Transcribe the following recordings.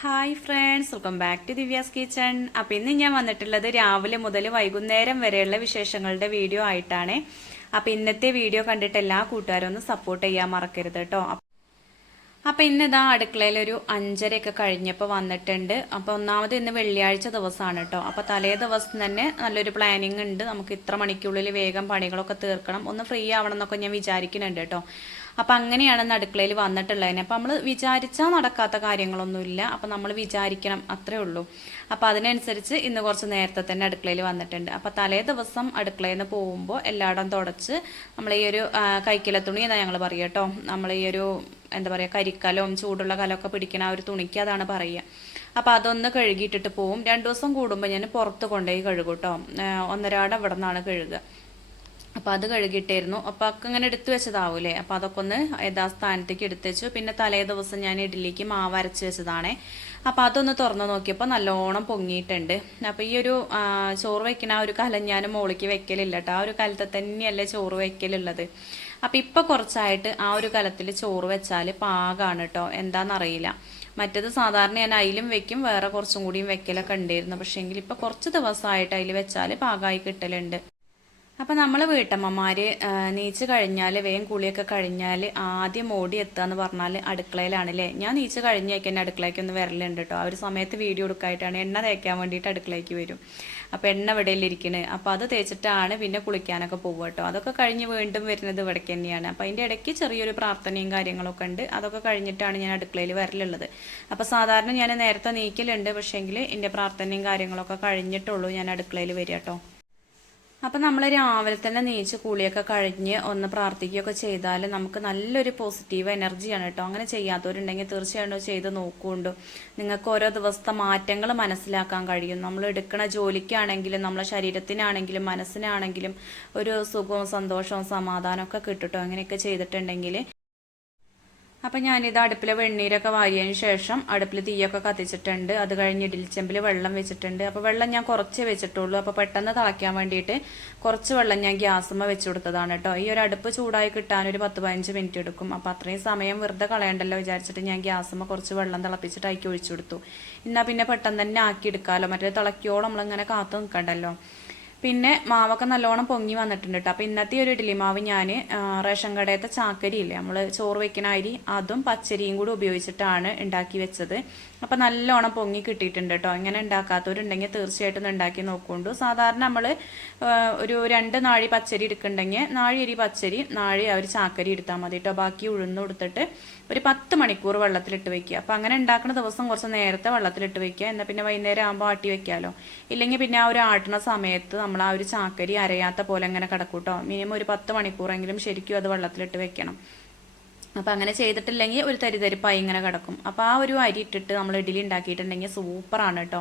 Hi friends welcome back to Divya's kitchen അപ്പം ഇന്ന് ഞാൻ വന്നിട്ടുള്ളത് രാവിലെ മുതൽ വൈകുന്നേരം വരെയുള്ള വിശേഷങ്ങളുടെ വീഡിയോ ആയിട്ടാണ്. അപ്പം ഇന്നത്തെ വീഡിയോ കണ്ടിട്ട് എല്ലാ കൂട്ടുകാരും ഒന്ന് സപ്പോർട്ട് ചെയ്യാൻ മറക്കരുത് കേട്ടോ അപ്പം ഇന്ന് ഇതാ അടുക്കളയിൽ ഒരു അഞ്ചരയൊക്കെ കഴിഞ്ഞപ്പോൾ വന്നിട്ടുണ്ട്. അപ്പോൾ ഒന്നാമത് ഇന്ന് വെള്ളിയാഴ്ച ദിവസമാണ് കേട്ടോ അപ്പോൾ തലേ ദിവസം തന്നെ നല്ലൊരു പ്ലാനിങ് ഉണ്ട്. നമുക്ക് ഇത്ര മണിക്കുള്ളിൽ വേഗം പണികളൊക്കെ തീർക്കണം. ഒന്ന് ഫ്രീ ആവണം എന്നൊക്കെ ഞാൻ വിചാരിക്കുന്നുണ്ട് കേട്ടോ അപ്പം അങ്ങനെയാണ് അടുക്കളയിൽ വന്നിട്ടുള്ളതിന്. അപ്പം നമ്മൾ വിചാരിച്ചാൽ നടക്കാത്ത കാര്യങ്ങളൊന്നുമില്ല. അപ്പം നമ്മൾ വിചാരിക്കണം അത്രേ ഉള്ളൂ. അപ്പം അതിനനുസരിച്ച് ഇന്ന് കുറച്ച് നേരത്തെ തന്നെ അടുക്കളയിൽ വന്നിട്ടുണ്ട്. അപ്പം തലേ ദിവസം അടുക്കളയിൽ നിന്ന് പോകുമ്പോൾ എല്ലായിടം തുടച്ച് നമ്മൾ ഈ ഒരു കൈക്കില തുണി എന്നാണ് ഞങ്ങൾ പറയുക കേട്ടോ. നമ്മൾ ഈ ഒരു എന്താ പറയുക കരിക്കലവും ചൂടുള്ള കലമൊക്കെ പിടിക്കണ ആ ഒരു തുണിക്ക് അതാണ് പറയുക. അപ്പം അതൊന്ന് കഴുകിയിട്ടിട്ട് പോവും. രണ്ട് ദിവസം കൂടുമ്പോൾ ഞാൻ പുറത്ത് കൊണ്ടുപോയി കഴുകും കേട്ടോ. ഒന്നരാടം ഇവിടെ നിന്നാണ് കഴുകുക. അപ്പോൾ അത് കഴുകിയിട്ടായിരുന്നു. അപ്പോൾ ഒക്കെ ഇങ്ങനെ എടുത്തു വെച്ചതാവൂലേ? അപ്പോൾ അതൊക്കെ ഒന്ന് യഥാസ്ഥാനത്തേക്ക് എടുത്തു വെച്ചു. പിന്നെ തലേ ദിവസം ഞാൻ ഇഡ്ഡലിക്ക് മാവ് അരച്ച് വെച്ചതാണേ. അപ്പോൾ അതൊന്ന് തുറന്ന് നോക്കിയപ്പോൾ നല്ലോണം പൊങ്ങിയിട്ടുണ്ട്. അപ്പോൾ ഈ ഒരു ചോറ് വെക്കണ ആ ഒരു കലം ഞാൻ മോളിക്ക് വെക്കലില്ല കേട്ടോ ആ ഒരു കലത്തെ തന്നെയല്ലേ ചോറ് വെക്കലുള്ളത്. അപ്പോൾ ഇപ്പോൾ കുറച്ചായിട്ട് ആ ഒരു കലത്തിൽ ചോറ് വെച്ചാൽ പാകമാണ് കേട്ടോ എന്താണെന്നറിയില്ല മറ്റത് സാധാരണ ഞാൻ അതിലും വെക്കും വേറെ കുറച്ചും കൂടിയും വെക്കലൊക്കെ ഉണ്ടായിരുന്നു പക്ഷേ എങ്കിൽ ഇപ്പോൾ കുറച്ച് ദിവസമായിട്ട് അതിൽ വെച്ചാൽ പാകമായി കിട്ടലുണ്ട്. അപ്പം നമ്മൾ വീട്ടമ്മമാർ നീച്ച് കഴിഞ്ഞാൽ വേഗം കുളിയൊക്കെ കഴിഞ്ഞാൽ ആദ്യം ഓടി എത്തുക എന്ന് പറഞ്ഞാൽ അടുക്കളയിലാണല്ലേ? ഞാൻ നീച്ച് കഴിഞ്ഞേക്ക് തന്നെ അടുക്കളയ്ക്ക് ഒന്ന് വരലുണ്ട് കേട്ടോ ആ ഒരു സമയത്ത് വീഡിയോ എടുക്കായിട്ടാണ് എണ്ണ തേക്കാൻ വേണ്ടിയിട്ട് അടുക്കളയ്ക്ക് വരും. അപ്പോൾ എണ്ണ ഇവിടെയിലിരിക്കണ് അപ്പോൾ അത് തേച്ചിട്ടാണ് പിന്നെ കുളിക്കാനൊക്കെ പോവുക കേട്ടോ അതൊക്കെ കഴിഞ്ഞ് വീണ്ടും വരുന്നത് ഇവിടേക്ക് തന്നെയാണ്. അപ്പോൾ അതിന്റെ ഇടയ്ക്ക് ചെറിയൊരു പ്രാർത്ഥനയും കാര്യങ്ങളൊക്കെ ഉണ്ട്. അതൊക്കെ കഴിഞ്ഞിട്ടാണ് ഞാൻ അടുക്കളയിൽ വരലുള്ളത്. അപ്പോൾ സാധാരണ ഞാൻ നേരത്തെ നീക്കലുണ്ട്. പക്ഷേങ്കിൽ എന്റെ പ്രാർത്ഥനയും കാര്യങ്ങളൊക്കെ കഴിഞ്ഞിട്ടുള്ളൂ ഞാൻ അടുക്കളയിൽ വരിക കേട്ടോ അപ്പം നമ്മൾ രാവിലെ തന്നെ നീച്ച് കുളിയൊക്കെ കഴിഞ്ഞ് ഒന്ന് പ്രാർത്ഥിക്കുകയൊക്കെ ചെയ്താൽ നമുക്ക് നല്ലൊരു പോസിറ്റീവ് എനർജിയാണ് കേട്ടോ അങ്ങനെ ചെയ്യാത്തവരുണ്ടെങ്കിൽ തീർച്ചയായിട്ടും ചെയ്ത് നോക്കുകൊണ്ടു. നിങ്ങൾക്ക് ഓരോ ദിവസത്തെ മാറ്റങ്ങൾ മനസ്സിലാക്കാൻ കഴിയും. നമ്മൾ എടുക്കുന്ന ജോലിക്കാണെങ്കിലും നമ്മളെ ശരീരത്തിനാണെങ്കിലും മനസ്സിനാണെങ്കിലും ഒരു സുഖവും സന്തോഷവും സമാധാനമൊക്കെ കിട്ടും കേട്ടോ അങ്ങനെയൊക്കെ ചെയ്തിട്ടുണ്ടെങ്കിൽ അപ്പം ഞാനിത് അടുപ്പിലെ വെണ്ണീരൊക്കെ വാരിയതിന് ശേഷം അടുപ്പിൽ തീയൊക്കെ കത്തിച്ചിട്ടുണ്ട്. അത് കഴിഞ്ഞ് ഇടിലിച്ചെമ്പിൽ വെള്ളം വെച്ചിട്ടുണ്ട്. അപ്പോൾ വെള്ളം ഞാൻ കുറച്ച് വെച്ചിട്ടുള്ളൂ. അപ്പോൾ പെട്ടെന്ന് തിളയ്ക്കാൻ വേണ്ടിയിട്ട് കുറച്ച് വെള്ളം ഞാൻ ഗ്യാസുമ്മ വെച്ച് കൊടുത്തതാണ് കേട്ടോ. ഈ ഒരു അടുപ്പ് ചൂടായി കിട്ടാൻ ഒരു പത്ത് പതിനഞ്ച് മിനിറ്റ് എടുക്കും. അപ്പോൾ അത്രയും സമയം വെറുതെ കളയണ്ടല്ലോ വിചാരിച്ചിട്ട് ഞാൻ ഗ്യാസുമ്മ കുറച്ച് വെള്ളം തിളപ്പിച്ചിട്ട് അയക്കി ഒഴിച്ചു കൊടുത്തു. എന്നാൽ പിന്നെ പെട്ടെന്ന് തന്നെ ആക്കി എടുക്കാമല്ലോ മറ്റേ തിളക്കിയോളം നമ്മളിങ്ങനെ കാത്തു നിൽക്കണ്ടല്ലോ പിന്നെ മാവൊക്കെ നല്ലോണം പൊങ്ങി വന്നിട്ടുണ്ട് കേട്ടോ അപ്പോൾ ഇന്നത്തെ ഒരു ഇഡ്ഡലി മാവ് ഞാൻ റേഷൻ കടയത്തെ ചാക്കരി ഇല്ലേ നമ്മൾ ചോറ് വെക്കണ അരി അതും പച്ചരിയും കൂടി ഉപയോഗിച്ചിട്ടാണ് ഉണ്ടാക്കി വെച്ചത്. അപ്പോൾ നല്ലോണം പൊങ്ങി കിട്ടിയിട്ടുണ്ട് കേട്ടോ ഇങ്ങനെ ഉണ്ടാക്കാത്തവരുണ്ടെങ്കിൽ തീർച്ചയായിട്ടും ഉണ്ടാക്കി നോക്കുകൊണ്ടു സാധാരണ നമ്മൾ ഒരു രണ്ട് നാഴി പച്ചരി എടുക്കുന്നുണ്ടെങ്കിൽ നാഴി അരി പച്ചരി നാഴി ഒരു ചാക്കരി എടുത്താൽ മതി കേട്ടോ ബാക്കി ഉഴുന്ന് കൊടുത്തിട്ട് ഒരു പത്ത് മണിക്കൂർ വെള്ളത്തിലിട്ട് വെക്കുക. അപ്പോൾ അങ്ങനെ ഉണ്ടാക്കുന്ന ദിവസം കുറച്ച് നേരത്തെ വെള്ളത്തിലിട്ട് വെക്കുക. എന്നാൽ പിന്നെ വൈകുന്നേരം ആകുമ്പോൾ ആട്ടി വെക്കാമല്ലോ ഇല്ലെങ്കിൽ പിന്നെ ആ ഒരു ആട്ടുന്ന സമയത്ത് നമ്മൾ ആ ഒരു ചാക്കരി അരയാത്ത പോലെ അങ്ങനെ കിടക്കൂട്ടോ കേട്ടോ മിനിമം ഒരു പത്ത് മണിക്കൂറെങ്കിലും ശരിക്കും അത് വെള്ളത്തിലിട്ട് വെക്കണം. അപ്പം അങ്ങനെ ചെയ്തിട്ടില്ലെങ്കിൽ ഒരു തരിതരിപ്പായി ഇങ്ങനെ കിടക്കും. അപ്പോൾ ആ ഒരു അരി ഇട്ടിട്ട് നമ്മൾ ഇഡ്ഡലി ഉണ്ടാക്കിയിട്ടുണ്ടെങ്കിൽ സൂപ്പറാണ് കേട്ടോ.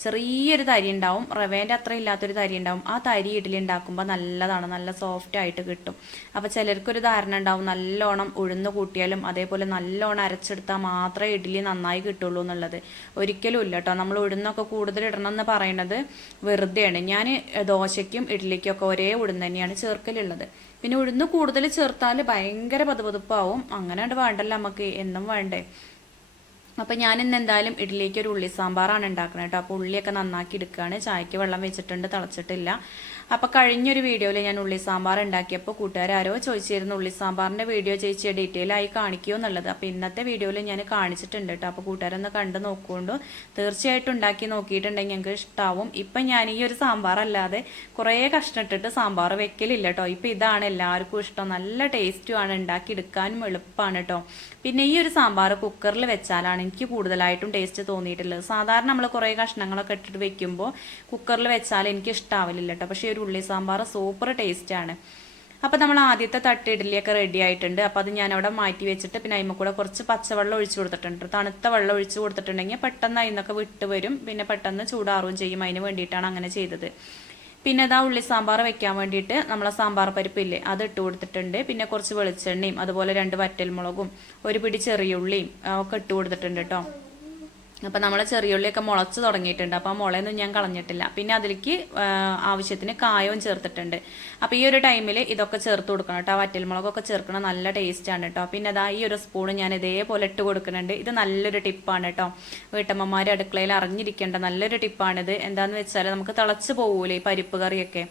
ചെറിയൊരു തരി ഉണ്ടാവും. റവേന്റെ അത്ര ഇല്ലാത്തൊരു തരി ഉണ്ടാവും. ആ തരി ഇഡ്ഡലി ഉണ്ടാക്കുമ്പോൾ നല്ലതാണ്. നല്ല സോഫ്റ്റ് ആയിട്ട് കിട്ടും. അപ്പോൾ ചിലർക്കൊരു ധാരണ ഉണ്ടാവും. നല്ലോണം ഉഴുന്ന് കൂട്ടിയാലും അതേപോലെ നല്ലോണം അരച്ചെടുത്താൽ മാത്രമേ ഇഡ്ഡലി നന്നായി കിട്ടുള്ളൂ എന്നുള്ളത്. ഒരിക്കലും ഇല്ല കേട്ടോ നമ്മൾ ഉഴുന്നൊക്കെ കൂടുതൽ ഇടണം എന്ന് പറയുന്നത് വെറുതെയാണ്. ഞാൻ ദോശയ്ക്കും ഇഡ്ഡലിക്കും ഒക്കെ ഒരേ ഉഴുന്ന് തന്നെയാണ് ചേർക്കലുള്ളത്. പിന്നെ ഉഴുന്ന് കൂടുതൽ ചേർത്താൽ ഭയങ്കര പതുപതുപ്പാവും. അങ്ങനെ വേണ്ടല്ലോ നമുക്ക് എന്നും വേണ്ടേ. അപ്പം ഞാൻ ഇന്ന് എന്തായാലും ഇഡ്ഡലിക്ക് ഒരു ഉള്ളി സാമ്പാറാണ് ഉണ്ടാക്കുന്നത് കേട്ടോ അപ്പോൾ ഉള്ളിയൊക്കെ നന്നാക്കി എടുക്കുകയാണ് ചായക്ക് വെള്ളം വെച്ചിട്ടുണ്ട് തിളച്ചിട്ടില്ല. അപ്പോൾ കഴിഞ്ഞൊരു വീഡിയോയിൽ ഞാൻ ഉള്ളി സാമ്പാർ ഉണ്ടാക്കിയപ്പോൾ കൂട്ടുകാരോ ചോദിച്ചിരുന്നു ഉള്ളി സാമ്പാറിന്റെ വീഡിയോ ചോദിച്ചാൽ ഡീറ്റെയിൽ ആയി കാണിക്കുമോ എന്നുള്ളത്? അപ്പോൾ ഇന്നത്തെ വീഡിയോയിൽ ഞാൻ കാണിച്ചിട്ടുണ്ട് കേട്ടോ അപ്പോൾ കൂട്ടുകാരൊന്ന് കണ്ട് നോക്കുകൊണ്ട്. തീർച്ചയായിട്ടും ഉണ്ടാക്കി നോക്കിയിട്ടുണ്ടെങ്കിൽ ഞങ്ങൾക്ക് ഇഷ്ടാവും. ഇപ്പം ഞാൻ ഈ ഒരു സാമ്പാർ അല്ലാതെ കുറേ കഷ്ണിട്ടിട്ട് സാമ്പാർ വെക്കലില്ല കേട്ടോ ഇപ്പം ഇതാണ് എല്ലാവർക്കും ഇഷ്ടം. നല്ല ടേസ്റ്റുമാണ് ഉണ്ടാക്കി എടുക്കാനും എളുപ്പമാണ് കേട്ടോ പിന്നെ ഈ ഒരു സാമ്പാർ കുക്കറിൽ വെച്ചാലാണ് എനിക്ക് കൂടുതലായിട്ടും ടേസ്റ്റ് തോന്നിയിട്ടുള്ളത്. സാധാരണ നമ്മൾ കുറേ കഷ്ണങ്ങളൊക്കെ ഇട്ടിട്ട് വെക്കുമ്പോൾ കുക്കറിൽ വെച്ചാൽ എനിക്ക് ഇഷ്ടാവില്ല കേട്ടോ പക്ഷേ ഒരു ഉള്ളി സാമ്പാർ സൂപ്പർ ടേസ്റ്റാണ് അപ്പോൾ നമ്മൾ ആദ്യത്തെ തട്ട് ഇഡ്ഡലിയൊക്കെ റെഡി ആയിട്ടുണ്ട്. അപ്പോൾ അത് ഞാൻ അവിടെ മാറ്റി വെച്ചിട്ട് പിന്നെ അതിമ്മ കൂടെ കുറച്ച് പച്ചവെള്ളം ഒഴിച്ചു കൊടുത്തിട്ടുണ്ട് തണുത്ത വെള്ളം ഒഴിച്ചു കൊടുത്തിട്ടുണ്ടെങ്കിൽ പെട്ടെന്ന് അതിന്നൊക്കെ വിട്ട് വരും. പിന്നെ പെട്ടെന്ന് ചൂടാറുകയും ചെയ്യും. അതിന് വേണ്ടിയിട്ടാണ് അങ്ങനെ ചെയ്തത്. പിന്നെ ഇതാ ഉള്ളി സാമ്പാർ വെക്കാൻ വേണ്ടിയിട്ട് നമ്മളെ സാമ്പാർ പരിപ്പില്ലേ അത് ഇട്ട് കൊടുത്തിട്ടുണ്ട്. പിന്നെ കുറച്ച് വെളിച്ചെണ്ണയും അതുപോലെ രണ്ട് വറ്റൽമുളകും ഒരു പിടി ചെറിയ ഉള്ളിയും ഒക്കെ ഇട്ട് കൊടുത്തിട്ടുണ്ട് കേട്ടോ അപ്പം നമ്മളെ ചെറിയുള്ളിയൊക്കെ മുളച്ച് തുടങ്ങിയിട്ടുണ്ട്. അപ്പോൾ ആ മുളയൊന്നും ഞാൻ കളഞ്ഞിട്ടില്ല. പിന്നെ അതിലേക്ക് ആവശ്യത്തിന് കായവും ചേർത്തിട്ടുണ്ട്. അപ്പോൾ ഈ ഒരു ടൈമിൽ ഇതൊക്കെ ചേർത്ത് കൊടുക്കണം കേട്ടോ. വറ്റൽമുളകൊക്കെ ചേർക്കണം നല്ല ടേസ്റ്റാണ് കേട്ടോ. പിന്നെ അതാ ഈ ഒരു സ്പൂൺ ഞാൻ ഇതേപോലെ ഇട്ട് കൊടുക്കുന്നുണ്ട്. ഇത് നല്ലൊരു ടിപ്പാണ് കേട്ടോ. വീട്ടമ്മമാർ അടുക്കളയിൽ അറിഞ്ഞിരിക്കേണ്ട നല്ലൊരു ടിപ്പാണിത് എന്താണെന്ന് വെച്ചാൽ നമുക്ക് തിളച്ച് പോകൂലേ ഈ പരിപ്പ് കറിയൊക്കെ.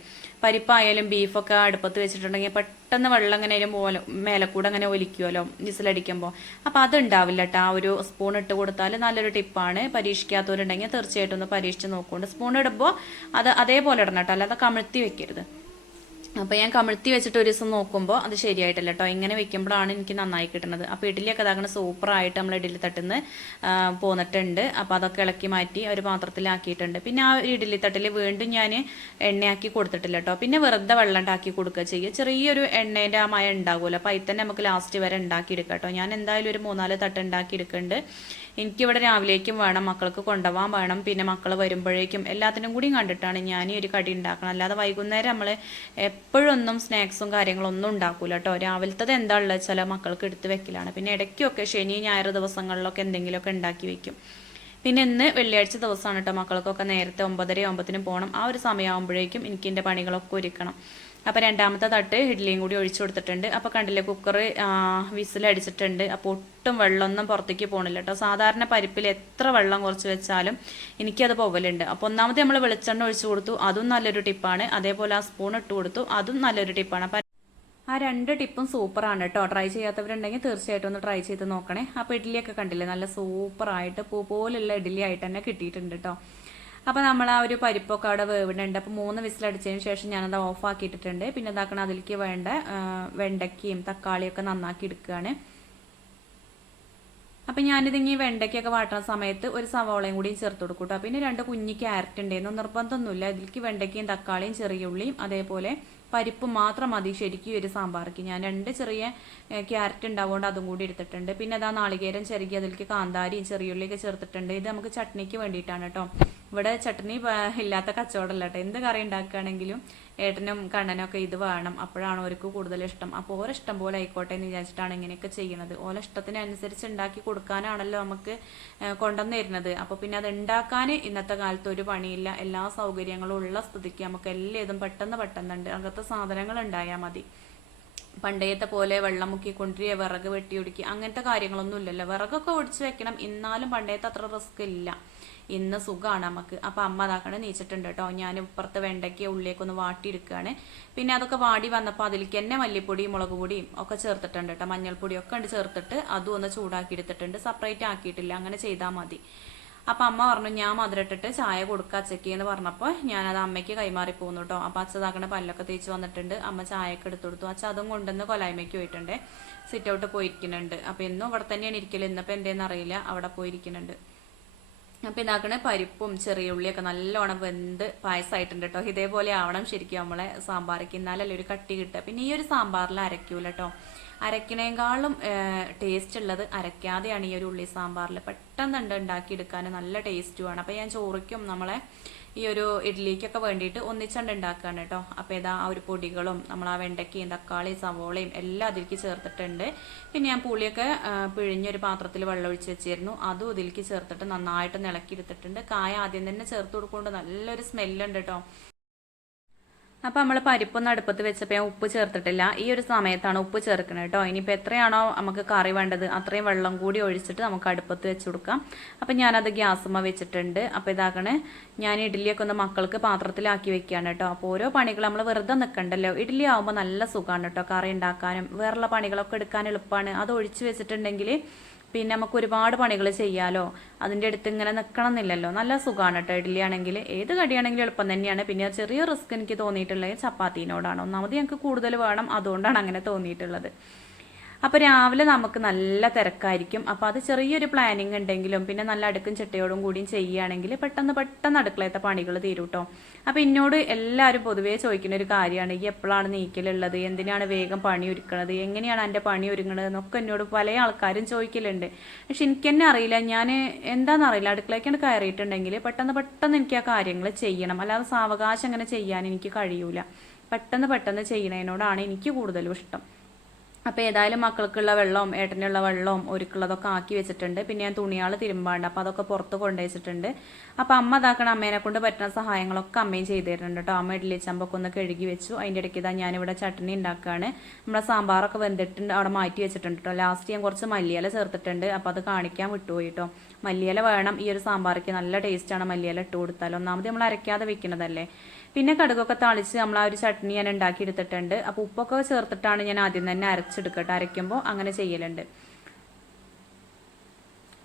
പരിപ്പായാലും ബീഫൊക്കെ അടുപ്പത്ത് വെച്ചിട്ടുണ്ടെങ്കിൽ പെട്ടെന്ന് വെള്ളം അങ്ങനെ പോലും പോലെ മേലെ കൂടെ അങ്ങനെ ഒലിക്കുമല്ലോ വിസിലടിക്കുമ്പോൾ അപ്പോൾ അത് ഉണ്ടാവില്ല കേട്ടോ ആ ഒരു സ്പൂൺ ഇട്ട് കൊടുത്താൽ നല്ലൊരു ടിപ്പാണ് പരീക്ഷിക്കാത്തവരുണ്ടെങ്കിൽ തീർച്ചയായിട്ടും ഒന്ന് പരീക്ഷിച്ച് നോക്കുന്നുണ്ട് സ്പൂൺ ഇടുമ്പോൾ അത് അതേപോലെ ഇടണം കേട്ടോ അല്ലാതെ കമിഴ്ത്തി വെക്കരുത്. അപ്പോൾ ഞാൻ കമിഴ്ത്തി വെച്ചിട്ട് ഒരു ദിവസം നോക്കുമ്പോൾ അത് ശരിയായിട്ടില്ല കേട്ടോ ഇങ്ങനെ വെക്കുമ്പോഴാണ് എനിക്ക് നന്നായി കിട്ടുന്നത്. അപ്പോൾ ഇഡ്ഡലിയൊക്കെ അതാകണ സൂപ്പറായിട്ട് നമ്മൾ ഇഡ്ഡലി തട്ടുന്ന് പോന്നിട്ടുണ്ട്. അപ്പോൾ അതൊക്കെ ഇളക്കി മാറ്റി ഒരു പാത്രത്തിലാക്കിയിട്ടുണ്ട്. പിന്നെ ആ ഒരു ഇഡ്ഡലി തട്ടിൽ വീണ്ടും ഞാൻ എണ്ണയാക്കി കൊടുത്തിട്ടില്ല കേട്ടോ പിന്നെ വെറുതെ വെള്ളം ഉണ്ടാക്കി കൊടുക്കുക ചെയ്യുക ചെറിയൊരു എണ്ണേന്റെ ആ മയം ഉണ്ടാകുമല്ലോ അപ്പോൾ അതിൽ തന്നെ നമുക്ക് ലാസ്റ്റ് വരെ ഉണ്ടാക്കി എടുക്കാം കേട്ടോ ഞാൻ എന്തായാലും ഒരു മൂന്നാൽ തട്ട് ഉണ്ടാക്കി എടുക്കുന്നുണ്ട് എനിക്കിവിടെ രാവിലേക്കും വേണം മക്കൾക്ക് കൊണ്ടുപോകാൻ വേണം. പിന്നെ മക്കൾ വരുമ്പോഴേക്കും എല്ലാത്തിനും കൂടി കണ്ടിട്ടാണ് ഞാൻ ഈ ഒരു കടി ഉണ്ടാക്കണം അല്ലാതെ വൈകുന്നേരം നമ്മൾ എപ്പോഴൊന്നും സ്നാക്സും കാര്യങ്ങളും ഒന്നും ഉണ്ടാക്കൂല കേട്ടോ രാവിലത്തത് എന്താ ഉള്ളത് ചില മക്കൾക്ക് എടുത്ത് വെക്കലാണ്. പിന്നെ ഇടയ്ക്കൊക്കെ ശനി ഞായർ ദിവസങ്ങളിലൊക്കെ എന്തെങ്കിലുമൊക്കെ ഉണ്ടാക്കി വെക്കും. പിന്നെ ഇന്ന് വെള്ളിയാഴ്ച ദിവസമാണ് കേട്ടോ മക്കൾക്കൊക്കെ നേരത്തെ ഒമ്പതര ഒമ്പതിനും പോകണം ആ ഒരു സമയമാകുമ്പോഴേക്കും എനിക്ക് എന്റെ പണികളൊക്കെ ഒരുക്കണം. അപ്പോൾ രണ്ടാമത്തെ തട്ട് ഇഡ്ഡലിയും കൂടി ഒഴിച്ചു കൊടുത്തിട്ടുണ്ട്. അപ്പോൾ കണ്ടില്ലേ കുക്കർ വിസിലടിച്ചിട്ടുണ്ട് അപ്പോൾ ഒട്ടും വെള്ളമൊന്നും പുറത്തേക്ക് പോകണില്ല കേട്ടോ സാധാരണ പരിപ്പിൽ എത്ര വെള്ളം കുറച്ച് വെച്ചാലും എനിക്കത് പോകലുണ്ട് അപ്പോൾ ഒന്നാമത് നമ്മൾ വെളിച്ചെണ്ണ ഒഴിച്ചു കൊടുത്തു. അതും നല്ലൊരു ടിപ്പാണ്. അതേപോലെ ആ സ്പൂൺ ഇട്ട് കൊടുത്തു. അതും നല്ലൊരു ടിപ്പാണ്. അപ്പം ആ രണ്ട് ടിപ്പും സൂപ്പറാണ് കേട്ടോ ട്രൈ ചെയ്യാത്തവരുണ്ടെങ്കിൽ തീർച്ചയായിട്ടും ഒന്ന് ട്രൈ ചെയ്ത് നോക്കണേ. അപ്പോൾ ഇഡ്ഡലിയൊക്കെ കണ്ടില്ലേ നല്ല സൂപ്പറായിട്ട് പൂ പോലുള്ള ഇഡ്ഡലി ആയിട്ട് തന്നെ കിട്ടിയിട്ടുണ്ട് കേട്ടോ അപ്പോൾ നമ്മൾ ആ ഒരു പരിപ്പൊക്കെ അവിടെ വേവിടുന്നുണ്ട് അപ്പോൾ മൂന്ന് വിസിലടിച്ചതിന് ശേഷം ഞാനത് ഓഫ് ആക്കിയിട്ടിട്ടുണ്ട് പിന്നെ ഇതാക്കണം അതിലേക്ക് വേണ്ട വെണ്ടയ്ക്കയും വെണ്ടയ്ക്കയും തക്കാളിയൊക്കെ നന്നാക്കി എടുക്കുകയാണ്. അപ്പം ഞാനിത് ഇങ്ങനെ വെണ്ടയ്ക്കൊക്കെ വാട്ടുന്ന സമയത്ത് ഒരു സവാളയും കൂടിയും ചേർത്ത് കൊടുക്കും കേട്ടോ പിന്നെ രണ്ട് കുഞ്ഞി ക്യാരറ്റ് ഉണ്ടായിരുന്നു നിർബന്ധമൊന്നുമില്ല. ഇതിലേക്ക് വെണ്ടയ്ക്കയും തക്കാളിയും ചെറിയ ഉള്ളിയും അതേപോലെ പരിപ്പ് മാത്രം മതി ശരിക്കും ഒരു സാമ്പാർക്ക്. ഞാൻ രണ്ട് ചെറിയ ക്യാരറ്റ് ഉണ്ടാവുകൊണ്ട് അതും കൂടി എടുത്തിട്ടുണ്ട്. പിന്നെ അതാ നാളികേരം ചെറുകി അതിലേക്ക് കാന്താരിയും ചെറിയുള്ളിയൊക്കെ ചേർത്തിട്ടുണ്ട്. ഇത് നമുക്ക് ചട്നിക്ക് വേണ്ടിയിട്ടാണ് കേട്ടോ ഇവിടെ ചട്നി ഇല്ലാത്ത കച്ചവടമല്ല കേട്ടോ എന്ത് കറി ഉണ്ടാക്കുകയാണെങ്കിലും ഏട്ടനും കണ്ണനും ഒക്കെ ഇത് വേണം അപ്പോഴാണ് അവർക്ക് കൂടുതൽ ഇഷ്ടം. അപ്പോൾ ഓരോ ഇഷ്ടം പോലെ ആയിക്കോട്ടെ എന്ന് വിചാരിച്ചിട്ടാണ് ഇങ്ങനെയൊക്കെ ചെയ്യുന്നത്. ഓരോ ഇഷ്ടത്തിനനുസരിച്ച് ഉണ്ടാക്കി കൊടുക്കാനാണല്ലോ നമുക്ക് കൊണ്ടുവന്നു തരുന്നത്. അപ്പോൾ പിന്നെ അത് ഉണ്ടാക്കാൻ ഇന്നത്തെ കാലത്ത് ഒരു പണിയില്ല. എല്ലാ സൗകര്യങ്ങളും ഉള്ള സ്ഥിതിക്ക് നമുക്ക് എല്ലാതും പെട്ടെന്ന് പെട്ടെന്നുണ്ട് അങ്ങനത്തെ സാധനങ്ങൾ ഉണ്ടായാൽ മതി. പണ്ടേത്തെ പോലെ വെള്ളം മുക്കി കൊണ്ടുവരിക വിറക് വെട്ടി അങ്ങനത്തെ കാര്യങ്ങളൊന്നും ഇല്ലല്ലോ. വിറകൊക്കെ ഒടിച്ചു വെക്കണം. എന്നാലും പണ്ടേത്തെ അത്ര റിസ്ക് ഇല്ല. ഇന്ന് സുഖമാണ് നമുക്ക്. അപ്പൊ അമ്മ അതാക്കണ നീച്ചിട്ടുണ്ട് കേട്ടോ ഞാൻ ഇപ്പുറത്തെ വെണ്ടയ്ക്ക് ഉള്ളിലേക്ക് ഒന്ന് വാട്ടിയെടുക്കുകയാണ് പിന്നെ അതൊക്കെ വാടി വന്നപ്പോൾ അതിലേക്ക് തന്നെ മല്ലിപ്പൊടിയും മുളക് പൊടിയും ഒക്കെ ചേർത്തിട്ടുണ്ട് കേട്ടോ മഞ്ഞൾപ്പൊടിയൊക്കെ ഉണ്ട് ചേർത്തിട്ട് അതും ഒന്ന് ചൂടാക്കി എടുത്തിട്ടുണ്ട് സെപ്പറേറ്റ് ആക്കിയിട്ടില്ല. അങ്ങനെ ചെയ്താൽ മതി. അപ്പം അമ്മ പറഞ്ഞു ഞാൻ മധുരട്ടിട്ട് ചായ കൊടുക്കുക അച്ചയ്ക്ക് എന്ന് പറഞ്ഞപ്പോൾ ഞാനത് അമ്മയ്ക്ക് കൈമാറി പോകുന്നു കേട്ടോ അപ്പം അച്ഛതാക്കണ പല്ലൊക്കെ തേച്ച് വന്നിട്ടുണ്ട്. അമ്മ ചായയൊക്കെ എടുത്തു കൊടുത്തു. അച്ഛ അതും കൊണ്ടുവന്ന് കൊലായ്മയ്ക്ക് പോയിട്ടുണ്ട്. സിറ്റ് ഔട്ട് പോയിരിക്കുന്നുണ്ട്. അപ്പം ഇന്നും ഇവിടെ തന്നെയാണ് ഇരിക്കൽ. ഇന്നിപ്പോൾ എന്തേന്ന് അറിയില്ല. അവിടെ പോയിരിക്കുന്നുണ്ട്. അപ്പം ഇതാക്കണ പരിപ്പും ചെറിയ ഉള്ളിയൊക്കെ നല്ലോണം വെന്ത് പായസമായിട്ടുണ്ട് കേട്ടോ ഇതേപോലെ ആവണം ശരിക്കും നമ്മളെ സാമ്പാർക്ക് എന്നാലല്ലേ ഒരു കട്ടി കിട്ടുക. പിന്നെ ഈ ഒരു സാമ്പാറിൽ അരയ്ക്കൂല കേട്ടോ അരക്കണേക്കാളും ടേസ്റ്റ് ഉള്ളത് അരയ്ക്കാതെയാണ് ഈ ഒരു ഉള്ളി സാമ്പാറിൽ പെട്ടെന്നുണ്ട് ഉണ്ടാക്കിയെടുക്കാൻ നല്ല ടേസ്റ്റുമാണ് അപ്പം ഞാൻ ചോറിക്കും നമ്മളെ ഈ ഒരു ഇഡ്ഡലിക്കൊക്കെ വേണ്ടിയിട്ട് ഒന്നിച്ചണ്ട് ഉണ്ടാക്കുകയാണ് കേട്ടോ അപ്പോൾ ഇതാ ആ ഒരു പൊടികളും നമ്മൾ ആ വെണ്ടയ്ക്കയും തക്കാളി സവോളയും എല്ലാം അതിലേക്ക് ചേർത്തിട്ടുണ്ട്. പിന്നെ ഞാൻ പുളിയൊക്കെ പിഴിഞ്ഞൊരു പാത്രത്തിൽ വെള്ളം ഒഴിച്ച് വെച്ചിരുന്നു. അതും ഇതിലേക്ക് ചേർത്തിട്ട് നന്നായിട്ട് ഇളക്കിയെടുത്തിട്ടുണ്ട് കായ ആദ്യം തന്നെ ചേർത്ത് കൊടുക്കുകൊണ്ട് നല്ലൊരു സ്മെല്ലുണ്ട് കേട്ടോ അപ്പം നമ്മൾ പരിപ്പൊന്ന് അടുപ്പത്ത് വെച്ചപ്പോൾ ഞാൻ ഉപ്പ് ചേർത്തിട്ടില്ല. ഈ ഒരു സമയത്താണ് ഉപ്പ് ചേർക്കുന്നത് കേട്ടോ ഇനിയിപ്പോൾ എത്രയാണോ നമുക്ക് കറി വേണ്ടത് അത്രയും വെള്ളം കൂടി ഒഴിച്ചിട്ട് നമുക്ക് അടുപ്പത്ത് വെച്ച് കൊടുക്കാം. അപ്പം ഞാനത് ഗ്യാസുമ്മ വെച്ചിട്ടുണ്ട്. അപ്പോൾ ഇതാക്കണേ. ഞാൻ ഇഡ്ഡലിയൊക്കെ ഒന്ന് മക്കൾക്ക് പാത്രത്തിലാക്കി വെക്കുകയാണ് കേട്ടോ അപ്പോൾ ഓരോ പണികൾ നമ്മൾ വെറുതെ നിൽക്കണ്ടല്ലോ ഇഡ്ഡലി ആകുമ്പോൾ നല്ല സുഖമാണ് കേട്ടോ കറി ഉണ്ടാക്കാനും. വേറെയുള്ള പണികളൊക്കെ എടുക്കാൻ എളുപ്പമാണ് അത് ഒഴിച്ച് വെച്ചിട്ടുണ്ടെങ്കിൽ പിന്നെ നമുക്ക് ഒരുപാട് പണികൾ ചെയ്യാലോ? അതിന്റെ അടുത്ത് ഇങ്ങനെ നിൽക്കണം എന്നില്ലല്ലോ നല്ല സുഖമാണ് കേട്ടോ ഇഡ്ഡലി ആണെങ്കിൽ ഏത് കടിയാണെങ്കിലും എളുപ്പം തന്നെയാണ്. പിന്നെ ചെറിയ റിസ്ക് എനിക്ക് തോന്നിയിട്ടുള്ളത് ചപ്പാത്തിനോടാണ്. ഒന്നാമത് ഞങ്ങൾക്ക് കൂടുതൽ വേണം അതുകൊണ്ടാണ് അങ്ങനെ തോന്നിയിട്ടുള്ളത്. അപ്പോൾ രാവിലെ നമുക്ക് നല്ല തിരക്കായിരിക്കും. അപ്പോൾ അത് ചെറിയൊരു പ്ലാനിങ് ഉണ്ടെങ്കിലും പിന്നെ നല്ല അടുക്കും ചിട്ടയോടും കൂടിയും ചെയ്യുകയാണെങ്കിൽ പെട്ടെന്ന് പെട്ടെന്ന് അടുക്കളയത്തെ പണികൾ തീരും കേട്ടോ അപ്പോൾ എന്നോട് എല്ലാവരും പൊതുവേ ചോദിക്കുന്ന ഒരു കാര്യമാണ് ഈ എപ്പോഴാണ് നീക്കലുള്ളത്? എന്തിനാണ് വേഗം പണി ഒരുക്കണത്? എങ്ങനെയാണ് എന്റെ പണി ഒരുങ്ങണത്? എന്നൊക്കെ എന്നോട് പല ആൾക്കാരും ചോദിക്കലുണ്ട്. പക്ഷെ എനിക്ക് തന്നെ അറിയില്ല. ഞാൻ എന്താണെന്ന് അറിയില്ല. അടുക്കളയ്ക്കാണ് കയറിയിട്ടുണ്ടെങ്കിൽ പെട്ടെന്ന് പെട്ടെന്ന് എനിക്ക് ആ കാര്യങ്ങൾ ചെയ്യണം. അല്ലാതെ സാവകാശം അങ്ങനെ ചെയ്യാൻ എനിക്ക് കഴിയൂല. പെട്ടെന്ന് പെട്ടെന്ന് ചെയ്യണതിനോടാണ് എനിക്ക് കൂടുതലും ഇഷ്ടം. അപ്പോൾ ഏതായാലും മക്കൾക്കുള്ള വെള്ളവും ഏട്ടനുള്ള വെള്ളവും ഒരുക്കുള്ളതൊക്കെ ആക്കി വെച്ചിട്ടുണ്ട്. പിന്നെ ഞാൻ തുണിയാൾ തിരുമ്പാണ്ട്. അപ്പോൾ അതൊക്കെ പുറത്ത് കൊണ്ടുവച്ചിട്ടുണ്ട് അപ്പോൾ അമ്മ ഇതാക്കണ അമ്മേനെ കൊണ്ട് പറ്റുന്ന സഹായങ്ങളൊക്കെ അമ്മയും ചെയ്തു തരുന്നുണ്ട് കേട്ടോ. അമ്മ ഇഡ്ഡലി ചമ്പൊക്കെ ഒന്ന് കഴുകി വെച്ചു. അതിന്റെ ഇടയ്ക്ക് ഇതാ ഞാനിവിടെ ചട്ടണി ഉണ്ടാക്കുകയാണ് നമ്മളെ സാമ്പാറൊക്കെ വെന്തിട്ടുണ്ട് അവിടെ മാറ്റി വെച്ചിട്ടുണ്ട് കേട്ടോ. ലാസ്റ്റ് ഞാൻ കുറച്ച് മല്ലിയില ചേർത്തിട്ടുണ്ട്. അപ്പോൾ അത് കാണിക്കാൻ വിട്ടുപോയി കേട്ടോ. മല്ലിയില വേണം. ഈ ഒരു സാമ്പാർക്ക് നല്ല ടേസ്റ്റാണ് മല്ലിയില ഇട്ട് കൊടുത്താൽ ഒന്നാമത് നമ്മൾ അരയ്ക്കാതെ വെക്കുന്നതല്ലേ. പിന്നെ കടുകൊക്കെ താളിച്ച് നമ്മൾ ആ ഒരു ചട്നി ഞാൻ ഉണ്ടാക്കി എടുത്തിട്ടുണ്ട് അപ്പോൾ ഉപ്പൊക്കെ ചേർത്തിട്ടാണ് ഞാൻ ആദ്യം തന്നെ അരച്ചെടുക്കട്ടെ അരയ്ക്കുമ്പോൾ അങ്ങനെ ചെയ്യലുണ്ട്.